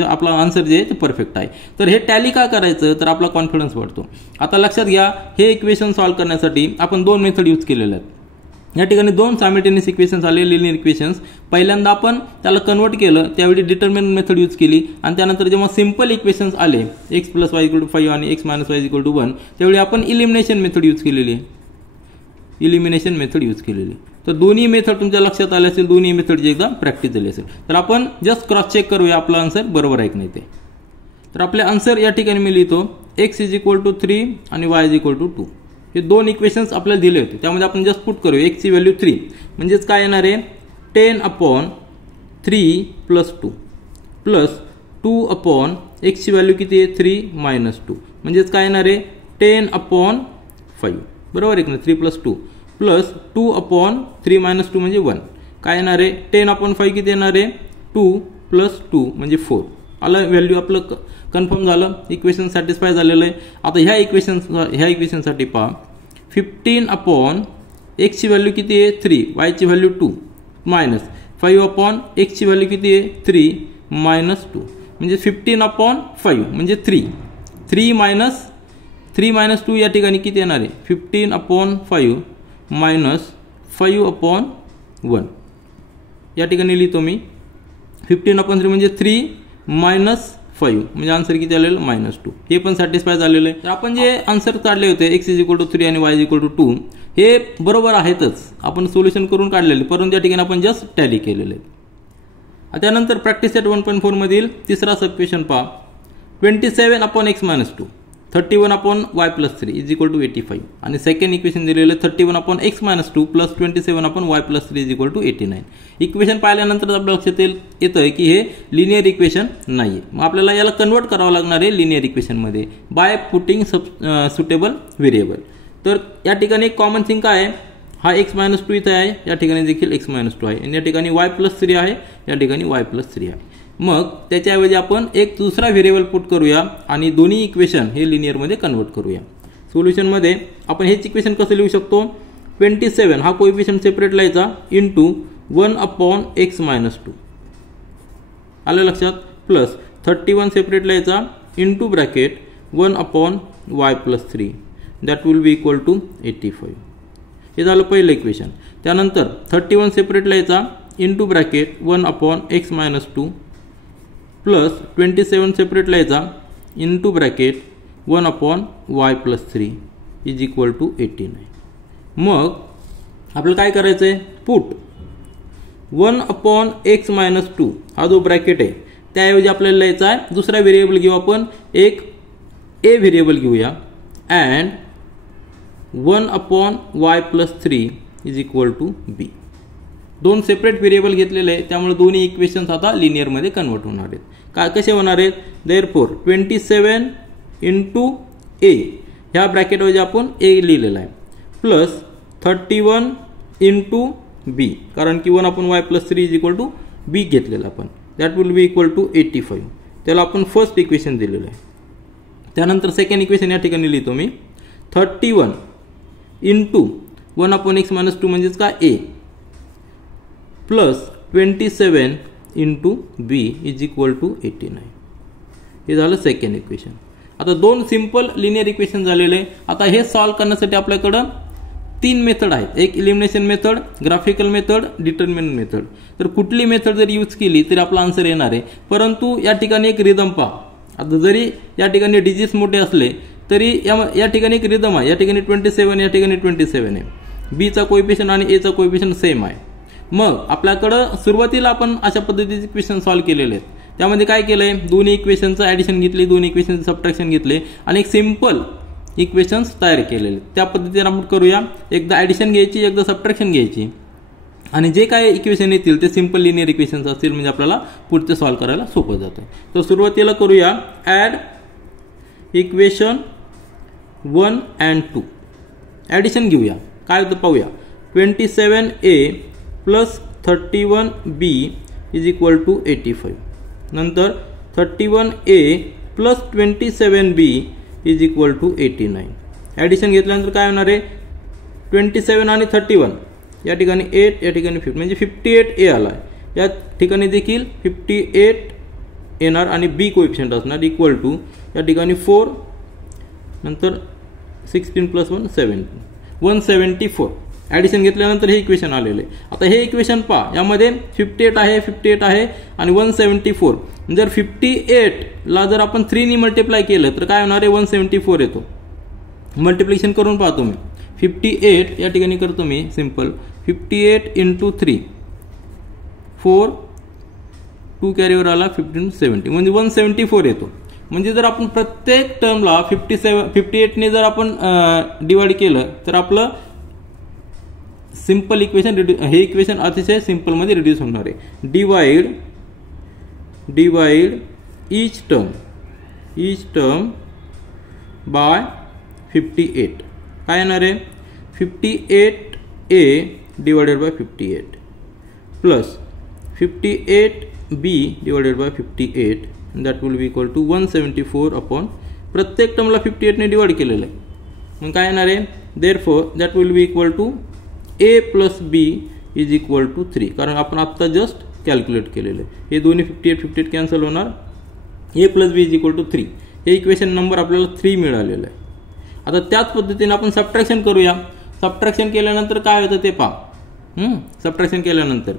आपला आन्सर जे आहे ते परफेक्ट आहे. तर हे टॅली का करायचं? तर आपला कॉन्फिडन्स वाढतो. आता लक्षात घ्या हे इक्वेशन सॉल्व्ह करण्यासाठी आपण दोन मेथड यूज केलेल्या आहेत. या ठिकाणी दोन सायमल्टेनियस इक्वेशन्स आले लिनियर इक्वेशन्स. पहिल्यांदा आपण त्याला कन्वर्ट केलं त्यावेळी डिटर्मिनंट मेथड यूज केली आणि त्यानंतर जेव्हा सिंपल इक्वेशन्स आले x + y = 5 आणि x - y = 1 त्यावेळी आपण इलिमिनेशन मेथड यूज केलेली आहे. तर दोन्ही मेथड तुमच्या लक्षात आले असेल. दोन्ही मेथडची एकदा प्रॅक्टिस झाली असेल. तर आपण जस्ट क्रॉस चेक करूया आपला आन्सर बरोबर आहे की नाही ते. तर आपले आन्सर या ठिकाणी मी लिहितो x इज इक्वल टू 3 आणि y इज इक्वल टू 2. हे दोन इक्वेशन्स आपल्याला दिले होते त्यामध्ये आपण जस्ट पुट करूया. x ची व्हॅल्यू 3 म्हणजेच काय येणार आहे? 10/3 + 2 प्लस 2/, x ची व्हॅल्यू किती आहे? 3 - 2 म्हणजेच काय येणार आहे? 10/5. बरोबर आहे की नाही? 3 + 2 प्लस 2/3 - 2 म्हणजे 1. काय येणार आहे? 10/5 किती येणार आहे? 2 + 2 म्हणजे 4. आला व्हॅल्यू आपलं कन्फर्म झालं. इक्वेशन सॅटिस्फाय झालेलं आहे. आता ह्या इक्वेशनसाठी पहा 15/, x ची व्हॅल्यू किती आहे? 3 y ची व्हॅल्यू 2 मायनस 5/, x ची व्हॅल्यू किती आहे? 3 - 2 म्हणजे 15/5 म्हणजे 3 - 2 या ठिकाणी किती येणार आहे? 15/5 मायनस 5/1 या ठिकाणी लिहितो मी. 15/3 म्हणजे 3 - 5 म्हणजे आन्सर किती आलेलं? -2. हे पण सॅटिस्फाय झालेलं आहे. तर आपण जे आन्सर काढले होते x इज इक्वल टू 3 आणि y इज इक्वल टू 2 हे बरोबर आहेतच. आपण सोल्युशन करून काढलेले परंतु या ठिकाणी आपण जस्ट टॅली केलेले. त्यानंतर प्रॅक्टिस सेट 1.4 मधील तिसरा सब क्वेश्चन पहा. 27/x - 2 31/y + 3 is equal to 85 आणि सेकंड इक्वेशन दिलेलं 31/x - 2 plus 27/y + 3 is equal to 89. Equation पाहिल्यानंतर आपल्या लक्षात येतं की हे लिनियर इक्वेशन नाहीये. मग आपल्याला याला कन्वर्ट करावं लागणार आहे लिनियर इक्वेशन मध्ये बाय पुटिंग सुटेबल व्हेरिएबल. तर या ठिकाणी एक कॉमन थिंग काय आहे? हा x - 2 इथे आहे. या ठिकाणी देखील x - 2 आहे आणि या ठिकाणी y + 3 आहे. या ठिकाणी y + 3 आहे. मग त्याच्याऐवजी आपण एक दुसरा व्हेरिएबल पुट करूया आणि दोन्ही इक्वेशन हे लिनियर मध्ये कन्वर्ट करूया. सोल्युशन मध्ये आपण हेच इक्वेशन कसं लिहू शकतो? 27 हा कोएफिशिएंट सेपरेट लिहायचा इंटू 1/x - 2 आलं लक्षात प्लस 31 सेपरेट लिहायचा into bracket 1/y + 3 that will be equal to 85. हे झालं पहिलं इक्वेशन. त्यानंतर 31 सेपरेट लिहायचा into bracket 1/x - 2 plus 27 separate लिहायचा into bracket 1/y + 3 is equal to 89. मग आपल्याला काय करायचं आहे? पुट 1/x - 2 हा जो ब्रॅकेट आहे त्याऐवजी आपल्याला लिहायचा आहे दुसरा व्हेरिएबल घेऊ आपण एक a व्हेरिएबल घेऊया and 1/y + 3 is equal to b. दोन सेपरेट व्हेरिएबल घेतलेले आहे त्यामुळे दोन्ही इक्वेशन्स आता लिनियर मध्ये कन्वर्ट होणार आहेत. काय कसे होणार आहेत? देअरफॉर 27 इंटू a ह्या ब्रॅकेटऐवजी आपण a लिहिलेला आहे प्लस 31 इंटू b कारण की 1/y + 3 is equal to b घेतलेला आपण that will be equal to 85. त्याला आपण फर्स्ट इक्वेशन दिलेलं आहे. त्यानंतर सेकंड इक्वेशन या ठिकाणी लिहितो मी 31 इंटू 1/x - 2 म्हणजेच काय a plus 27 into b is equal to 89. हे झालं सेकंड इक्वेशन. आता दोन सिंपल लिनियर इक्वेशन झालेले. आता हे सॉल्व्ह करण्यासाठी आपल्याकडं 3 मेथड आहेत. एक elimination method, graphical method, determinant method. तर कुठली मेथड जर यूज केली तरी आपला आन्सर येणार आहे. परंतु या ठिकाणी एक रिदम पहा. आता जरी या ठिकाणी डिजिट्स मोठे असले तरी या ठिकाणी एक रिदम आहे. या ठिकाणी 27, या ठिकाणी 27 आहे. बीचा कोएफिशियंट आणि एचा कोएफिशियंट सेम आहे. मग आपल्याकडं सुरुवातीला आपण अशा पद्धतीचे इक्वेशन सॉल्व्ह केलेले आहेत. त्यामध्ये काय केलंय, दोन्ही इक्वेशनचं ॲडिशन घेतले, दोन्ही इक्वेशनचं सबट्रॅक्शन घेतले आणि एक सिंपल इक्वेशन्स तयार केलेले. त्या पद्धतीने आपण करूया. एकदा ॲडिशन घ्यायची, एकदा सबट्रॅक्शन घ्यायची आणि जे काय इक्वेशन येतील ते सिंपल लिनियर इक्वेशन्स असतील, म्हणजे आपल्याला पुढचे सॉल्व्ह करायला सोपं जातं. तर सुरुवातीला करूया ॲड इक्वेशन 1 and 2. ॲडिशन घेऊया. काय होतं पाहूया. 27a plus 31b is equal to 85. नंतर 31a plus 27b is equal to 89. Addition घेतल्यानंतर काय होणार आहे, 27 आणि 31 या ठिकाणी 8, या ठिकाणी 50, म्हणजे 58a आला. या ठिकाणी देखील 58 येणार आणि बी कोएफिशियंट असणार इक्वल टू या ठिकाणी 4, नंतर 16 प्लस 1 17, 174. ॲडिशन घेतल्यानंतर हे इक्वेशन आलेले. आता हे इक्वेशन पहा, यामध्ये 58 आहे, 58 आहे आणि 174. जर 58ला जर आपण 3 ने मल्टिप्लाय केलं तर काय होणार आहे, 174 येतो. मल्टिप्लिकेशन करून पाहतो मी. 58 या ठिकाणी करतो मी सिंपल. 58 × 3, 4, 2 कॅरीवर आला 15 70, म्हणजे 174 येतो. म्हणजे जर आपण प्रत्येक टर्मला 58ने जर आपण डिवाइड केलं तर आपलं सिंपल इक्वेशन, हे इक्वेशन अतिशय सिंपल मध्ये रिड्यूस होणार आहे. Divide each term by 58. काय येणार आहे, 58a divided by 58 plus 58b divided by 58. That will be equal to 174 upon प्रत्येक टर्मला 58 ने डिवाइड केलेलं आहे. मग काय येणार आहे, therefore that will be equal to a plus b is equal to 3. कारण आपण आत्ता जस्ट कॅल्क्युलेट केलेलं आहे. हे दोन्ही 58 कॅन्सल होणार. a plus b is equal to 3. हे इक्वेशन नंबर आपल्याला 3 मिळालेलं आहे. आता त्याच पद्धतीने आपण सबट्रॅक्शन करूया. सबट्रॅक्शन केल्यानंतर काय होतं ते पहा. सबट्रॅक्शन केल्यानंतर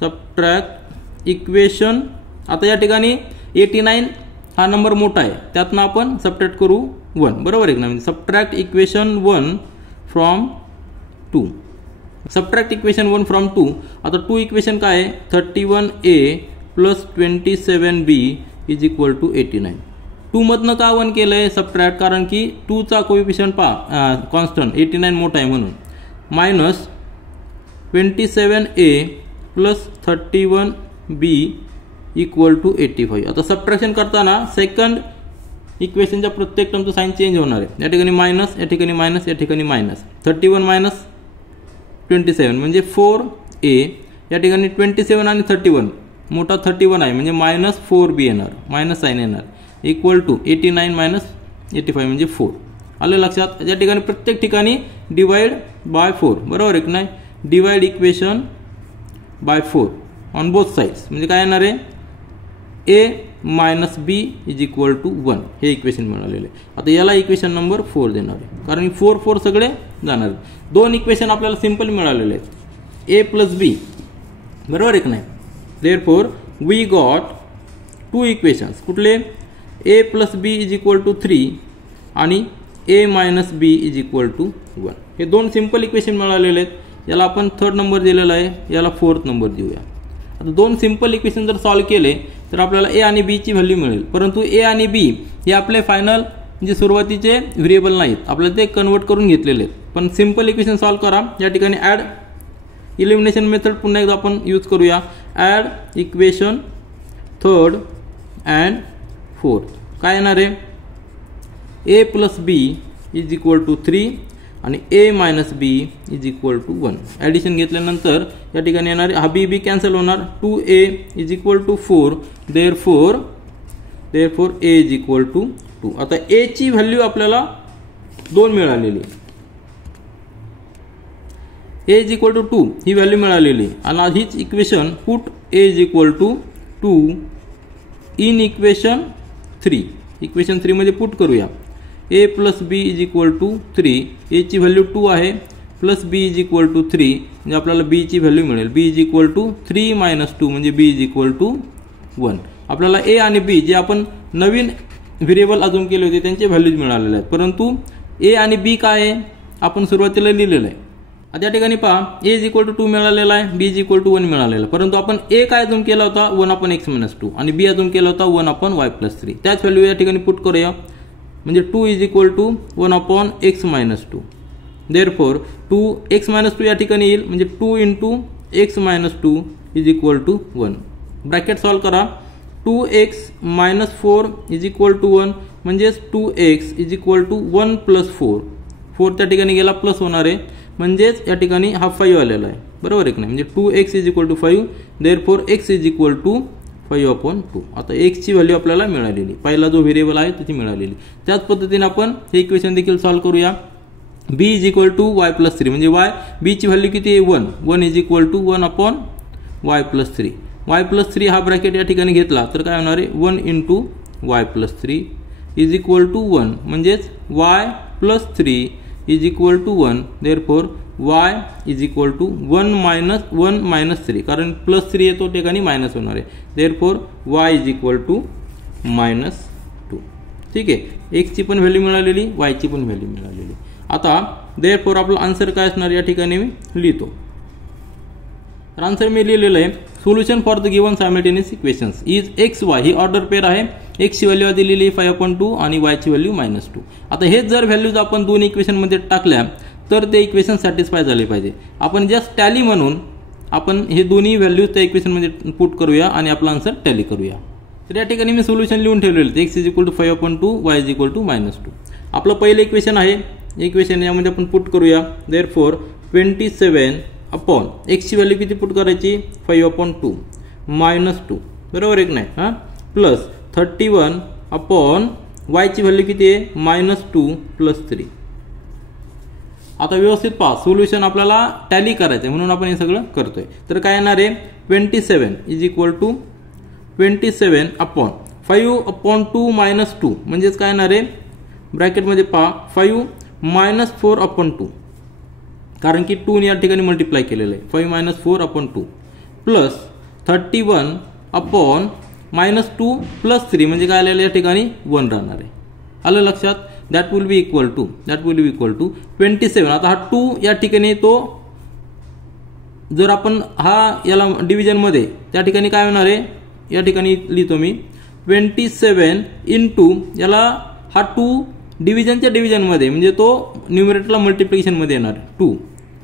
सबट्रॅक्ट इक्वेशन. आता या ठिकाणी 89 हा नंबर मोठा आहे, त्यातनं आपण सबट्रॅक्ट करू 1, बरोबर आहे ना. म्हणजे subtract equation 1 from 2. Subtract equation 1 from 2. आता 2 इक्वेशन काय आहे, 31a plus 27b is equal to 89. 2 मधनं का 1 केलंय सबट्रॅक्ट, कारण की 2चा कोएफिशियंट पहा कॉन्स्टंट 89 मोठा आहे म्हणून. Minus 27a plus 31b equal to 85. आता सबट्रॅक्शन करताना सेकंड इक्वेशनच्या प्रत्येक टर्मचं साइन चेंज होणार आहे. या ठिकाणी मायनस, या ठिकाणी मायनस, या ठिकाणी मायनस. 31 मायनस 27 म्हणजे 4a. या ठिकाणी 27 आणि 31, मोठा 31 आहे म्हणजे मायनस 4b येणार, मायनस साइन येणार इक्वल टू 89 मायनस 85 म्हणजे 4. आलं लक्षात. या ठिकाणी प्रत्येक ठिकाणी डिवाइड बाय 4, बरोबर आहे की नाही. Divide equation by 4 on both sides, म्हणजे काय येणार आहे, a minus b is equal to 1. हे इक्वेशन मिळालेले. आता याला इक्वेशन नंबर 4 देणार आहे, कारण 4 सगळे जाणार. 2 इक्वेशन आपल्याला सिंपल मिळालेले आहेत, a प्लस b, बरोबर आहे की नाही. Therefore we got 2 equations. कुठले, a plus b is equal to 3 आणि a minus b is equal to 1. हे 2 सिंपल इक्वेशन मिळालेले आहेत. याला आपण 3rd नंबर दिलेला आहे, याला 4th नंबर देऊया. आता 2 सिंपल इक्वेशन जर सॉल्व्ह केले तर आपल्याला a आणि b ची व्हॅल्यू मिळेल. परंतु a आणि b हे आपले फायनल म्हणजे सुरुवातीचे व्हेरिएबल नाहीत, आपल्याला ते कन्वर्ट करून घेतलेले आहेत. पण सिंपल इक्वेशन सॉल्व्ह करा. या ठिकाणी ॲड इलिमिनेशन मेथड पुन्हा एकदा आपण यूज करूया. Add equation 3rd and 4th. काय येणार आहे, a plus b is equal to 3 आणि a minus b is equal to 1. Addition घेतल्यानंतर या ठिकाणी येणार हा b b कॅन्सल होणार. 2a is equal to 4. Therefore a is equal to 2. आता a ची व्हॅल्यू आपल्याला 2 मिळालेली, a इज इक्वल टू 2 ही व्हॅल्यू मिळालेली. आणि हीच equation put a is equal to 2 in equation 3, equation 3 मध्ये पुट करूया. a plus B is equal to 3, a ची व्हॅल्यू 2 आहे, plus B is equal to 3 म्हणजे आपल्याला b ची व्हॅल्यू मिळेल. b is equal to 3 minus 2 म्हणजे b इज इक्वल टू 1. आपल्याला a आणि b जे आपण नवीन व्हेरिएबल अजून केले होते त्यांचे व्हॅल्यूज मिळालेले आहेत, परंतु a आणि b काय आहे आपण सुरुवातीला लिहिलेलं आहे. आता या ठिकाणी पहा a इज इक्वल टू 2 मिळालेला आहे, b इज इक्वल टू 1 मिळालेला आहे, परंतु आपण a काय अजून केला होता 1/x-2 आणि b अजून केला होता 1/y+3. त्याच व्हॅल्यू या ठिकाणी पुट करूया. म्हणजे 2 is equal to 1/x-2. Therefore 2x-2 या ठिकाणी येईल म्हणजे 2 × x-2 is equal to 1. Bracket solve करा. 2x-4 इज इक्वल टू 1 म्हणजेच 2x इज इक्वल टू 1 + 4. 4 त्या ठिकाणी गेला प्लस होणार आहे म्हणजेच या ठिकाणी हा 5 आलेला आहे, बरोबर आहे की नाही. म्हणजे 2x is equal to 5. Therefore x is equal to 5/2. आता x ची व्हॅल्यू आपल्याला मिळालेली, पहिला जो व्हेरिएबल आहे त्याची मिळालेली. त्याच पद्धतीने आपण हे इक्वेशन देखील सॉल्व करूया. b is equal to y+3 म्हणजे y b ची व्हॅल्यू किती आहे 1. 1 is equal to 1/y+3. y+3 हा ब्रॅकेट या ठिकाणी घेतला तर काय होणार आहे 1 × y+3 इज इक्वल टू 1 म्हणजेच y+3 is equal to 1. Therefore y is equal to 1 - 3 कारण +3 येतो ठिकाणी मायनस होणार आहे. Therefore y is equal to -2. ठीक आहे, x ची पण व्हॅल्यू मिळालेली, y ची पण व्हॅल्यू मिळालेली. आता देअरफॉर आपलं आन्सर काय असणार या ठिकाणी मी लिहितो. तर आन्सर मी लिहिलेलं आहे solution for the given simultaneous equations is x y. He order pair आहे. x ची व्हॅल्यू दिलेली 5/2 आणि y ची व्हॅल्यू -2. आता हे जर व्हॅल्यूज आपण दोन इक्वेशनमध्ये टाकल्या तर ते इक्वेशन सॅटिस्फाय झाले पाहिजे. आपण जस्ट टॅली म्हणून आपण हे दोन्ही व्हॅल्यूज त्या इक्वेशनमध्ये पुट करूया आणि आपला आन्सर टॅली करूया. तर या ठिकाणी मी सोल्युशन लिहून ठेवलेलं आहे. x is equal to 5/2, y is equal to -2. आपलं पहिलं इक्वेशन आहे, इक्वेशन यामध्ये आपण पुट करूया. देअरफॉर 27 अपॉन x ची व्हॅल्यू किती पुट करायची 5/2 -2, बरोबर आहे की नाही. हां, प्लस 31 अपॉन y ची व्हॅल्यू किती आहे -2 + 3. आता व्यवस्थित पहा, सोल्युशन आपल्याला टॅली करायचं आहे म्हणून आपण हे सगळं करतोय. तर काय येणार आहे 27 इज इक्वल टू 27 अपॉन 5/2 -2 म्हणजेच काय येणार आहे ब्रॅकेटमध्ये पहा 5 - 4/2 कारण की 2 या ठिकाणी मल्टिप्लाय केलेलं आहे. 5 - 4/2 प्लस 31 अपॉन -2 + 3 म्हणजे काय आलेलं या ठिकाणी 1 राहणार आहे. आलं लक्षात. That will be equal to 27. आता हा 2 या ठिकाणी तो जर आपण हा याला डिव्हिजन मध्ये त्या ठिकाणी काय होणार आहे या ठिकाणी लिहितो मी 27 इंटू याला हा 2 डिव्हिजनच्या डिव्हिजनमध्ये म्हणजे तो न्यूमरेटरला मल्टिप्लिकेशनमध्ये येणार आहे 2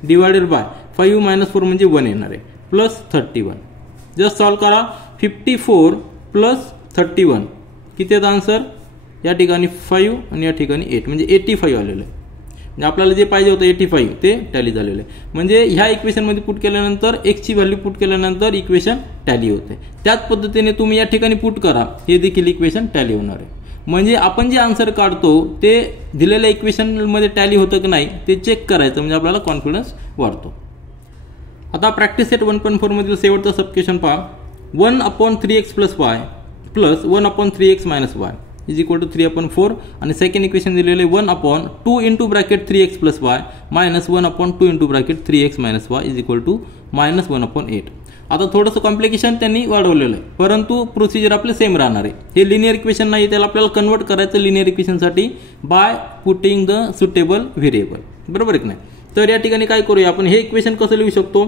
डिवायडेड बाय 5 - 4 म्हणजे 1 येणार आहे प्लस 31. जस्ट सॉल्व करा. 54 + 31 किती येतं आन्सर या ठिकाणी 5 आणि या ठिकाणी 8 म्हणजे 85 आलेलं आहे. म्हणजे आपल्याला जे पाहिजे होतं 85 ते टॅली झालेलं आहे. म्हणजे ह्या इक्वेशनमध्ये पुट केल्यानंतर x ची व्हॅल्यू पुट केल्यानंतर इक्वेशन टॅली होते. त्याच पद्धतीने तुम्ही या ठिकाणी पुट करा, हे देखील इक्वेशन टॅली होणार आहे. म्हणजे आपण जे आन्सर काढतो ते दिलेल्या इक्वेशनमध्ये टॅली होतं की नाही ते चेक करायचं म्हणजे आपल्याला कॉन्फिडन्स वाढतो. आता प्रॅक्टिस सेट 1.4 मधील शेवटचं सबक्वेशन पहा. 1/3x + y plus 1/3x - y is equal to 3/4 आणि सेकंड इक्वेशन दिलेले 1/2 into bracket 3x + y minus 1/2 into bracket 3x - y is equal to -1/8. आता थोडंसं कॉम्प्लिकेशन त्यांनी वाढवलेलं आहे परंतु प्रोसिजर आपले सेम राहणार आहे. हे लिनियर इक्वेशन नाही, त्याला आपल्याला कन्वर्ट करायचं लिनियर इक्वेशनसाठी by putting the suitable variable, बरोबर आहे की नाही. तर या ठिकाणी काय करूया आपण हे इक्वेशन कसं लिहू शकतो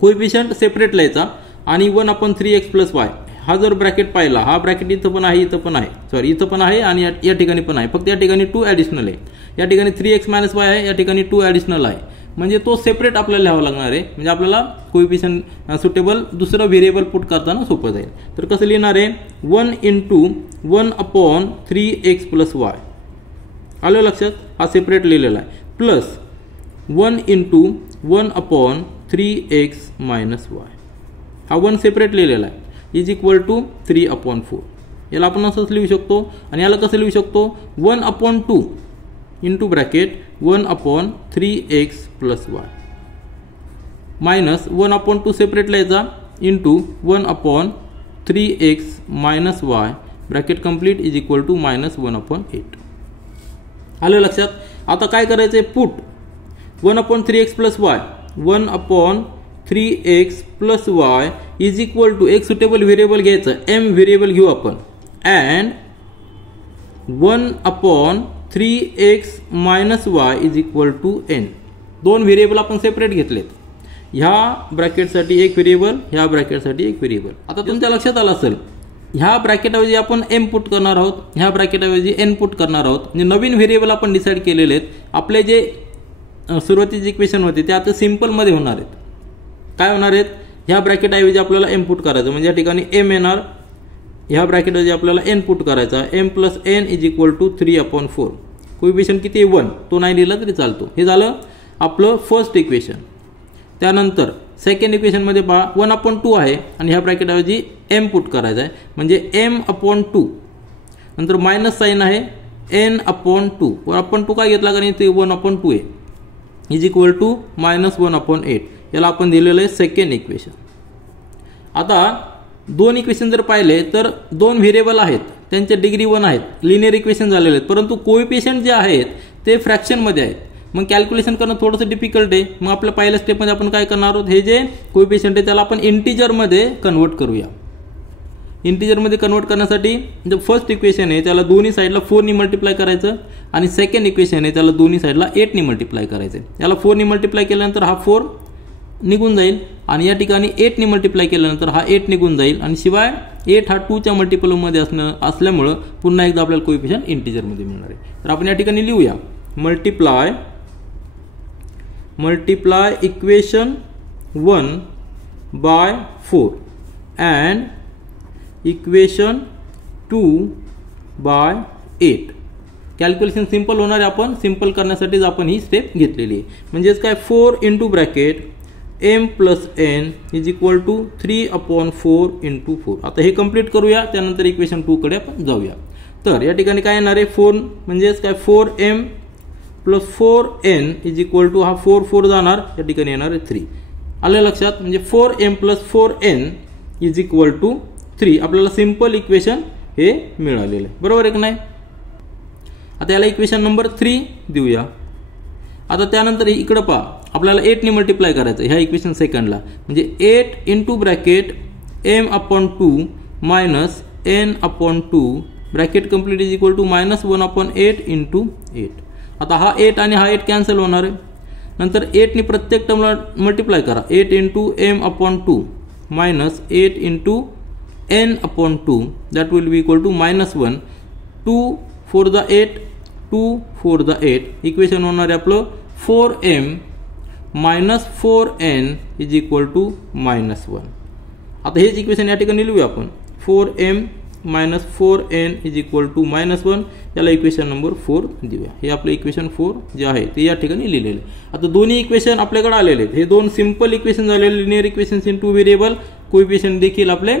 कोएफिशियंट सेपरेट लिहायचा आणि 1/3x + y हा जर ब्रॅकेट पाहिला हा ब्रॅकेट इथं पण आहे इथं पण आहे सॉरी इथं पण आहे आणि या ठिकाणी पण आहे फक्त या ठिकाणी 2 ॲडिशनल आहे. या ठिकाणी 3x - y आहे या ठिकाणी 2 ॲडिशनल आहे म्हणजे तो सेपरेट आपल्याला लिहावा लागणार आहे. म्हणजे आपल्याला कोएफिशियंट सुटेबल दुसरं व्हेरिएबल पुट करताना सोपं जाईल. तर कसं लिहिणार आहे 1 × 1/3x + y आलं लक्षात. हा सेपरेट लिहिलेला आहे प्लस 1 × 1/3x - y हा 1 सेपरेट लिहिलेला आहे इज इक्वल टू 3/4. याला आपण असंच लिहू शकतो आणि याला कसं लिहू शकतो 1/2 into bracket 1/3x + y minus 1/2 separate लिहायचा into 1/3 3x minus Y bracket complete is equal to -1/8. आलं लक्षात. आता काय करायचं आहे, put 1/3x plus Y 1/3x plus Y is equal to एक सुटेबल व्हेरिएबल घ्यायचं, m व्हेरिएबल घेऊ आपण, and 1/3x minus Y is equal to n. दोन व्हेरिएबल आपण सेपरेट घेतलेत. ह्या ब्रॅकेटसाठी एक व्हेरिएबल, ह्या ब्रॅकेटसाठी एक व्हेरिएबल. आता तुमच्या लक्षात आलं असेल, ह्या ब्रॅकेटऐवजी आपण m पुट करणार आहोत, ह्या ब्रॅकेटऐवजी n पुट करणार आहोत. म्हणजे नवीन व्हेरिएबल आपण डिसाईड केलेले आहेत. आपले जे सुरुवातीचे इक्वेशन होते ते आता सिम्पलमध्ये होणार आहेत. काय होणार आहेत, ह्या ब्रॅकेटऐवजी आपल्याला m पुट करायचं, म्हणजे या ठिकाणी m येणार. ह्या ब्रॅकेटऐवजी आपल्याला n पुट करायचा, m plus n is equal to 3/4. Coefficient किती आहे, 1. तो नाही लिहिला तरी चालतो. हे झालं आपलं फर्स्ट इक्वेशन. त्यानंतर सेकंड इक्वेशनमध्ये पहा 1/2 आहे आणि ह्या ब्रॅकेटऐवजी m पुट करायचा आहे, म्हणजे m/2. नंतर मायनस साईन आहे n/2. 1/2 काय घेतला, कारण इथे 1/2 आहे, इज इक्वल टू -1/8. याला आपण दिलेलं आहे सेकंड इक्वेशन. आता दोन इक्वेशन जर पाहिले तर दोन व्हेरिएबल आहेत, त्यांचे डिग्री 1 आहेत, लिनियर इक्वेशन झालेले आहेत, परंतु कोएफिशियंट जे आहेत ते फ्रॅक्शनमध्ये आहेत. मग कॅल्क्युलेशन करणं थोडंसं डिफिकल्ट आहे. मग आपल्या पहिल्या स्टेपमध्ये आपण काय करणार आहोत, हे जे कोएफिशियंट आहे त्याला आपण इंटिजरमध्ये कन्वर्ट करूया. इंटिजरमध्ये कन्वर्ट करण्यासाठी जे फर्स्ट इक्वेशन आहे त्याला दोन्ही साईडला 4 ने मल्टिप्लाय करायचं, आणि सेकंड इक्वेशन आहे त्याला दोन्ही साईडला 8 ने मल्टिप्लाय करायचं. याला 4 ने मल्टिप्लाय केल्यानंतर हा 4 निघून जाईल, आणि या ठिकाणी 8 ने मल्टिप्लाय केल्यानंतर हा 8 निघून जाईल, आणि शिवाय 8 हा 2 च्या मल्टिपलमध्ये असल्यामुळं पुन्हा एकदा आपल्याला कोएफिशियंट इंटिजरमध्ये मिळणार आहे. तर आपण या ठिकाणी लिहूया, multiply equation 1/4 and equation 2/8. Calculation simple होणार आहे. आपण सिंपल करण्यासाठीच आपण ही स्टेप घेतलेली आहे. म्हणजेच काय, 4 into bracket m plus n is equal to 3/4 into 4. आता हे कंप्लीट करूया, त्यानंतर इक्वेशन 2 कडे आपण जाऊया. तर या ठिकाणी काय येणार आहे, 4 म्हणजेच काय 4m plus 4n is equal to, हा 4 जाणार, या ठिकाणी येणार आहे 3. आलं लक्षात. म्हणजे 4m plus 4n is equal to 3. आपल्याला सिंपल इक्वेशन हे मिळालेलं आहे, बरोबर आहे की नाही. आता याला इक्वेशन नंबर 3 देऊया. आता त्यानंतर इकडं पहा, आपल्याला 8 ने मल्टिप्लाय करायचं ह्या इक्वेशन सेकंडला, म्हणजे 8 into bracket m/2 minus n/2 bracket complete is equal to -1/8 into 8. आता हा 8 आणि हा 8 कॅन्सल होणार आहे. नंतर 8 ने प्रत्येक टर्मला मल्टिप्लाय करा, 8 into m/2 minus 8 into n/2 that will be equal to -1. 2 4 the 8, 2 4 the 8. Equation होणार आहे आपलं 4m minus 4n is equal to -1. आता हेच इक्वेशन या ठिकाणी लिहूया आपण, 4m minus 4n is equal to -1. याला इक्वेशन नंबर 4 देऊया. हे आपलं इक्वेशन 4 जे आहे ते या ठिकाणी लिहिलेलं आहे. आता दोन्ही इक्वेशन आपल्याकडे आलेले आहेत. हे दोन सिंपल इक्वेशन झालेले, linear equations in 2 variable. Coefficient देखील आपले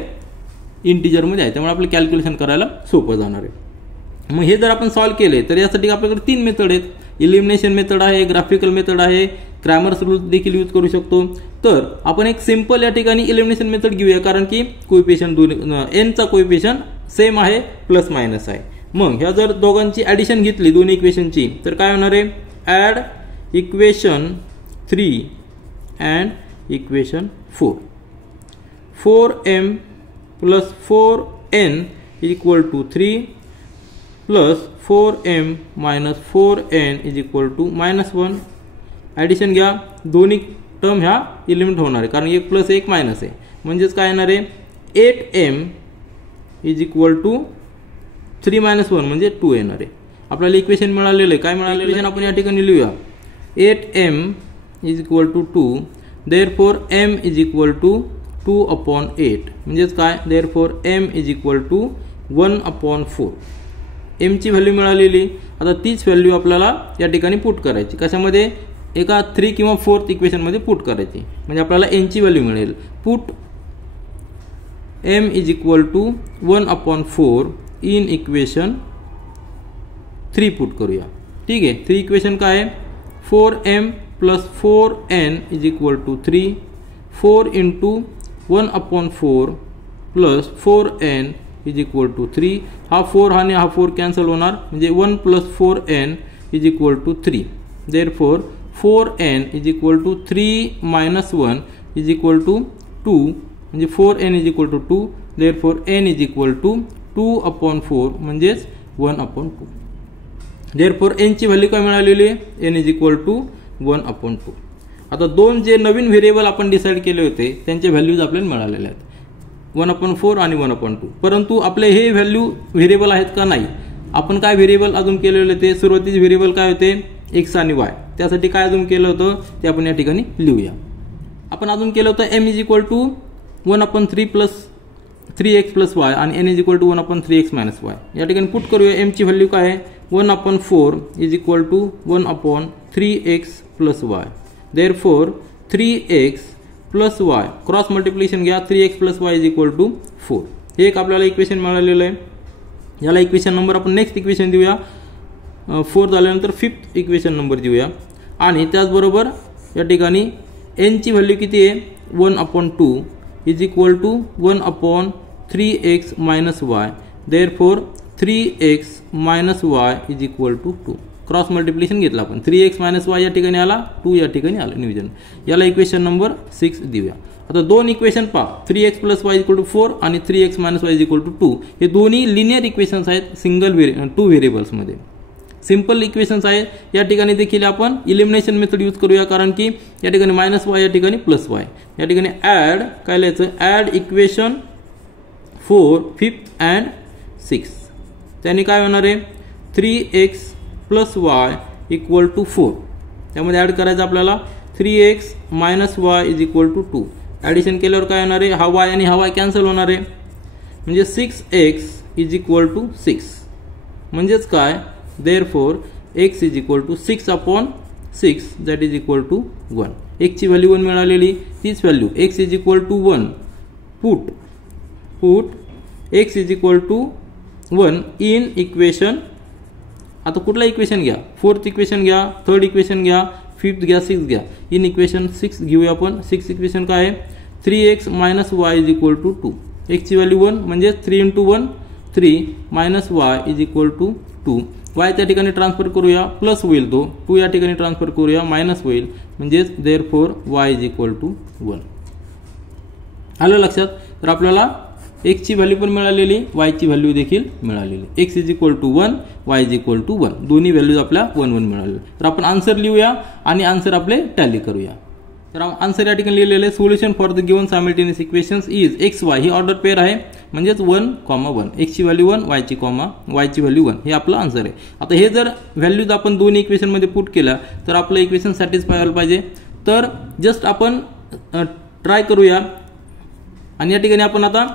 इंटिजरमध्ये आहे, त्यामुळे आपलं कॅल्क्युलेशन करायला सोपं जाणार आहे. मग हे जर आपण सॉल्व्ह केले तर यासाठी आपल्याकडे 3 मेथड आहेत. इलिमिनेशन मेथड आहे, ग्राफिकल मेथड आहे, क्रॅमर्स रूल देखील यूज करू शकतो. तर आपण एक सिंपल या ठिकाणी इलिमिनेशन मेथड घेऊया, कारण की कोएफिशियंट n चा कोएफिशियंट सेम आहे, प्लस मायनस आहे. मग ह्या जर दोघांची ॲडिशन घेतली दोन्ही इक्वेशनची तर काय होणार आहे, add equation 3 and equation 4. 4m plus 4n is equal to 3 plus 4m minus 4n is equal to -1. Addition घ्या, दोन्ही टर्म ह्या इलिमिनेट होणार आहे, कारण एक प्लस एक मायनस आहे. म्हणजेच काय येणार आहे, 8m इज इक्वल टू 3 - 1 म्हणजे 2 येणार आहे. आपल्याला इक्वेशन मिळालेलं आहे. काय मिळालेलं इक्वेशन आपण या ठिकाणी लिहूया, 8m is equal to 2. Therefore m is equal to 2/8. म्हणजेच काय, therefore m is equal to 1/4. m ची व्हॅल्यू मिळालेली. आता तीच व्हॅल्यू आपल्याला या ठिकाणी पुट करायची. कशामध्ये, एका 3 किंवा 4th इक्वेशनमध्ये पुट करायची, म्हणजे आपल्याला n ची व्हॅल्यू मिळेल. Put m is equal to 1/4 in equation 3 put करूया. ठीक आहे. 3 इक्वेशन काय आहे, 4m plus 4n is equal to 3. 4 into 1/4 plus 4n is equal to 3. हा 4 आणि हा 4 कॅन्सल होणार म्हणजे 1 plus 4n is equal to 3. Therefore 4n is equal to 3 minus 1 is equal to 2 म्हणजे 4n is equal to 2. Therefore n is equal to 2/4 म्हणजेच 1/2. Therefore n ची value काय मिळालेली आहे, n इज इक्वल टू 1/2. आता दोन जे नवीन व्हेरिएबल आपण डिसाईड केले होते त्यांचे व्हॅल्यूज आपल्याला मिळालेले आहेत 1/4 आणि 1/2. परंतु आपले हे व्हॅल्यू व्हेरिएबल आहेत का नाही. आपण काय व्हेरिएबल अजून केलेले होते, सुरुवातीचे व्हेरिएबल काय होते x आणि y. त्यासाठी काय अजून केलं होतं ते आपण या ठिकाणी लिहूया. आपण अजून केलं होतं m is equal to 1/3 plus 3x plus y आणि n is equal to 1/3x minus y. या ठिकाणी पुट करूया. m ची व्हॅल्यू काय आहे 1/4 is equal to 1/3x plus y. Therefore 3x plus y cross multiplication घ्या 3x plus y is equal to 4. हे एक आपल्याला इक्वेशन मिळालेलं आहे. याला इक्वेशन नंबर आपण नेक्स्ट इक्वेशन देऊया. 4 झाल्यानंतर 5th इक्वेशन नंबर देऊया. आणि त्याचबरोबर या ठिकाणी n ची व्हॅल्यू किती आहे 1/2 is equal to 1/3x minus y. Therefore 3x minus y is equal to 2. Cross multiplication घेतलं आपण 3x मायनस y या ठिकाणी आला 2 या ठिकाणी आलं नियोजन. याला इक्वेशन नंबर 6 देऊया. आता दोन इक्वेशन पहा 3x plus y equal to 4 आणि 3x minus y equal to 2. हे दोन्ही लिनियर इक्वेशन्स आहेत सिंगल 2 व्हेरिएबल्समध्ये. सिंपल इक्वेशन्स आहे. या ठिकाणी देखील आपण इलिमिनेशन मेथड यूज करूया कारण की या ठिकाणी मायनस y या ठिकाणी प्लस y. या ठिकाणी ॲड काय लिहायचं ॲड इक्वेशन 4 5th अँड 6. त्याने काय होणार आहे 3x plus y equal to 4. त्यामध्ये ॲड करायचं आपल्याला 3x minus y is equal to 2. Addition केल्यावर काय होणार आहे हा y आणि हा y कॅन्सल होणार आहे म्हणजे 6x इज इक्वल टू 6. म्हणजेच काय therefore x is equal to 6/6 that is equal to 1. x ची व्हॅल्यू 1 मिळालेली तीच value x is equal to 1 put x is equal to 1 in equation. आता कुठला इक्वेशन घ्या 4th इक्वेशन घ्या 3rd इक्वेशन घ्या 5th घ्या 6th घ्या. इन इक्वेशन 6 घेऊया आपण. 6 इक्वेशन काय आहे 3x minus y is equal to 2. x ची व्हॅल्यू 1 म्हणजे 3 × 1 3 minus y is equal to 2. y त्या ठिकाणी ट्रान्सफर करूया प्लस होईल तो 2 या ठिकाणी ट्रान्सफर करूया मायनस होईल म्हणजेच therefore y is equal to 1. आलं लक्षात. तर आपल्याला x ची व्हॅल्यू पण मिळालेली y ची व्हॅल्यू देखील मिळालेली. x is equal to 1 y is equal to 1 दोन्ही व्हॅल्यूज आपल्या 1 1 मिळालेले. तर आपण आन्सर लिहूया आणि आन्सर आपले टॅली करूया. तर आन्सर या ठिकाणी लिहिलेले solution for the given simultaneous equations is XY he order pair आहे म्हणजेच 1, 1 x ची व्हॅल्यू 1 y ची व्हॅल्यू 1 हे आपलं आन्सर आहे. आता हे जर व्हॅल्यूज आपण दोन्ही इक्वेशन मध्ये पुट केला तर आपलं इक्वेशन सॅटिस्फाय व्हायला पाहिजे. तर जस्ट आपण ट्राय करूया आणि या ठिकाणी आपण आता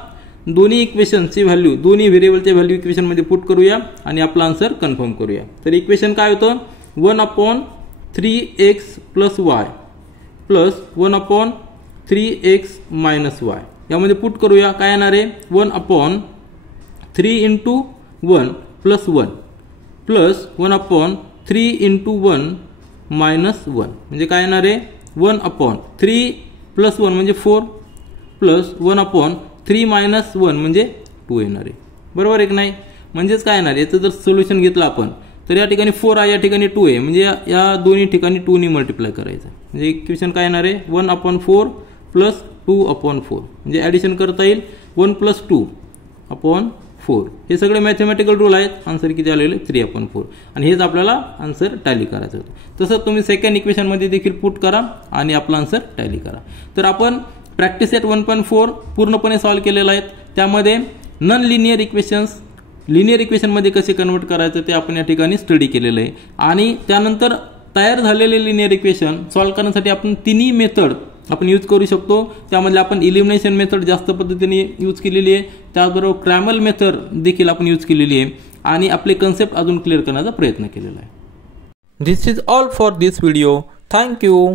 दोन्ही इक्वेशनची व्हॅल्यू दोन्ही व्हेरिएबलचे व्हॅल्यू इक्वेशन मध्ये पुट करूया आणि आपलं आन्सर कन्फर्म करूया. तर इक्वेशन काय होतं 1/3x plus y plus 1/3x minus y. यामध्ये पुट करूया काय येणार आहे 1/3 × 1 प्लस 1 प्लस 1/3 × 1 मायनस 1 म्हणजे काय येणार आहे 1/3 प्लस 1 म्हणजे 4 प्लस 1/3 मायनस 1 म्हणजे 2 येणार आहे. बरोबर आहे की नाही. म्हणजेच काय येणार याचं जर सोल्युशन घेतलं आपण तर या ठिकाणी 4 आहे या ठिकाणी 2 आहे म्हणजे या दोन्ही ठिकाणी 2 ने मल्टिप्लाय करायचं म्हणजे इक्वेशन काय येणार आहे 1/4 प्लस 2/4 म्हणजे ॲडिशन करता येईल 1 प्लस 2/4. हे सगळे मॅथमॅटिकल रूल आहेत. आन्सर किती आलेले 3/4 आणि हेच आपल्याला आन्सर टॅली करायचं होतं. तसंच तुम्ही सेकंड इक्वेशनमध्ये देखील पुट करा आणि आपलं आन्सर टॅली करा. तर आपण प्रॅक्टिस सेट 1.4 पूर्णपणे सॉल्व्ह केलेला आहे. त्यामध्ये नॉन लिनियर इक्वेशन्स लिनियर इक्वेशनमध्ये कसे कन्वर्ट करायचं ते आपण या ठिकाणी स्टडी केलेलं आहे. आणि त्यानंतर तयार झालेले लिनियर इक्वेशन सॉल्व्ह करण्यासाठी आपण तिन्ही मेथड आपण यूज करू शकतो. त्यामध्ये आपण इलिमिनेशन मेथड जास्त पद्धतीने यूज केलेली आहे. त्याचबरोबर क्रॅमल मेथड देखील आपण यूज केलेली आहे आणि आपले कन्सेप्ट अजून क्लिअर करण्याचा प्रयत्न केलेला आहे. This is all for this video. Thank you.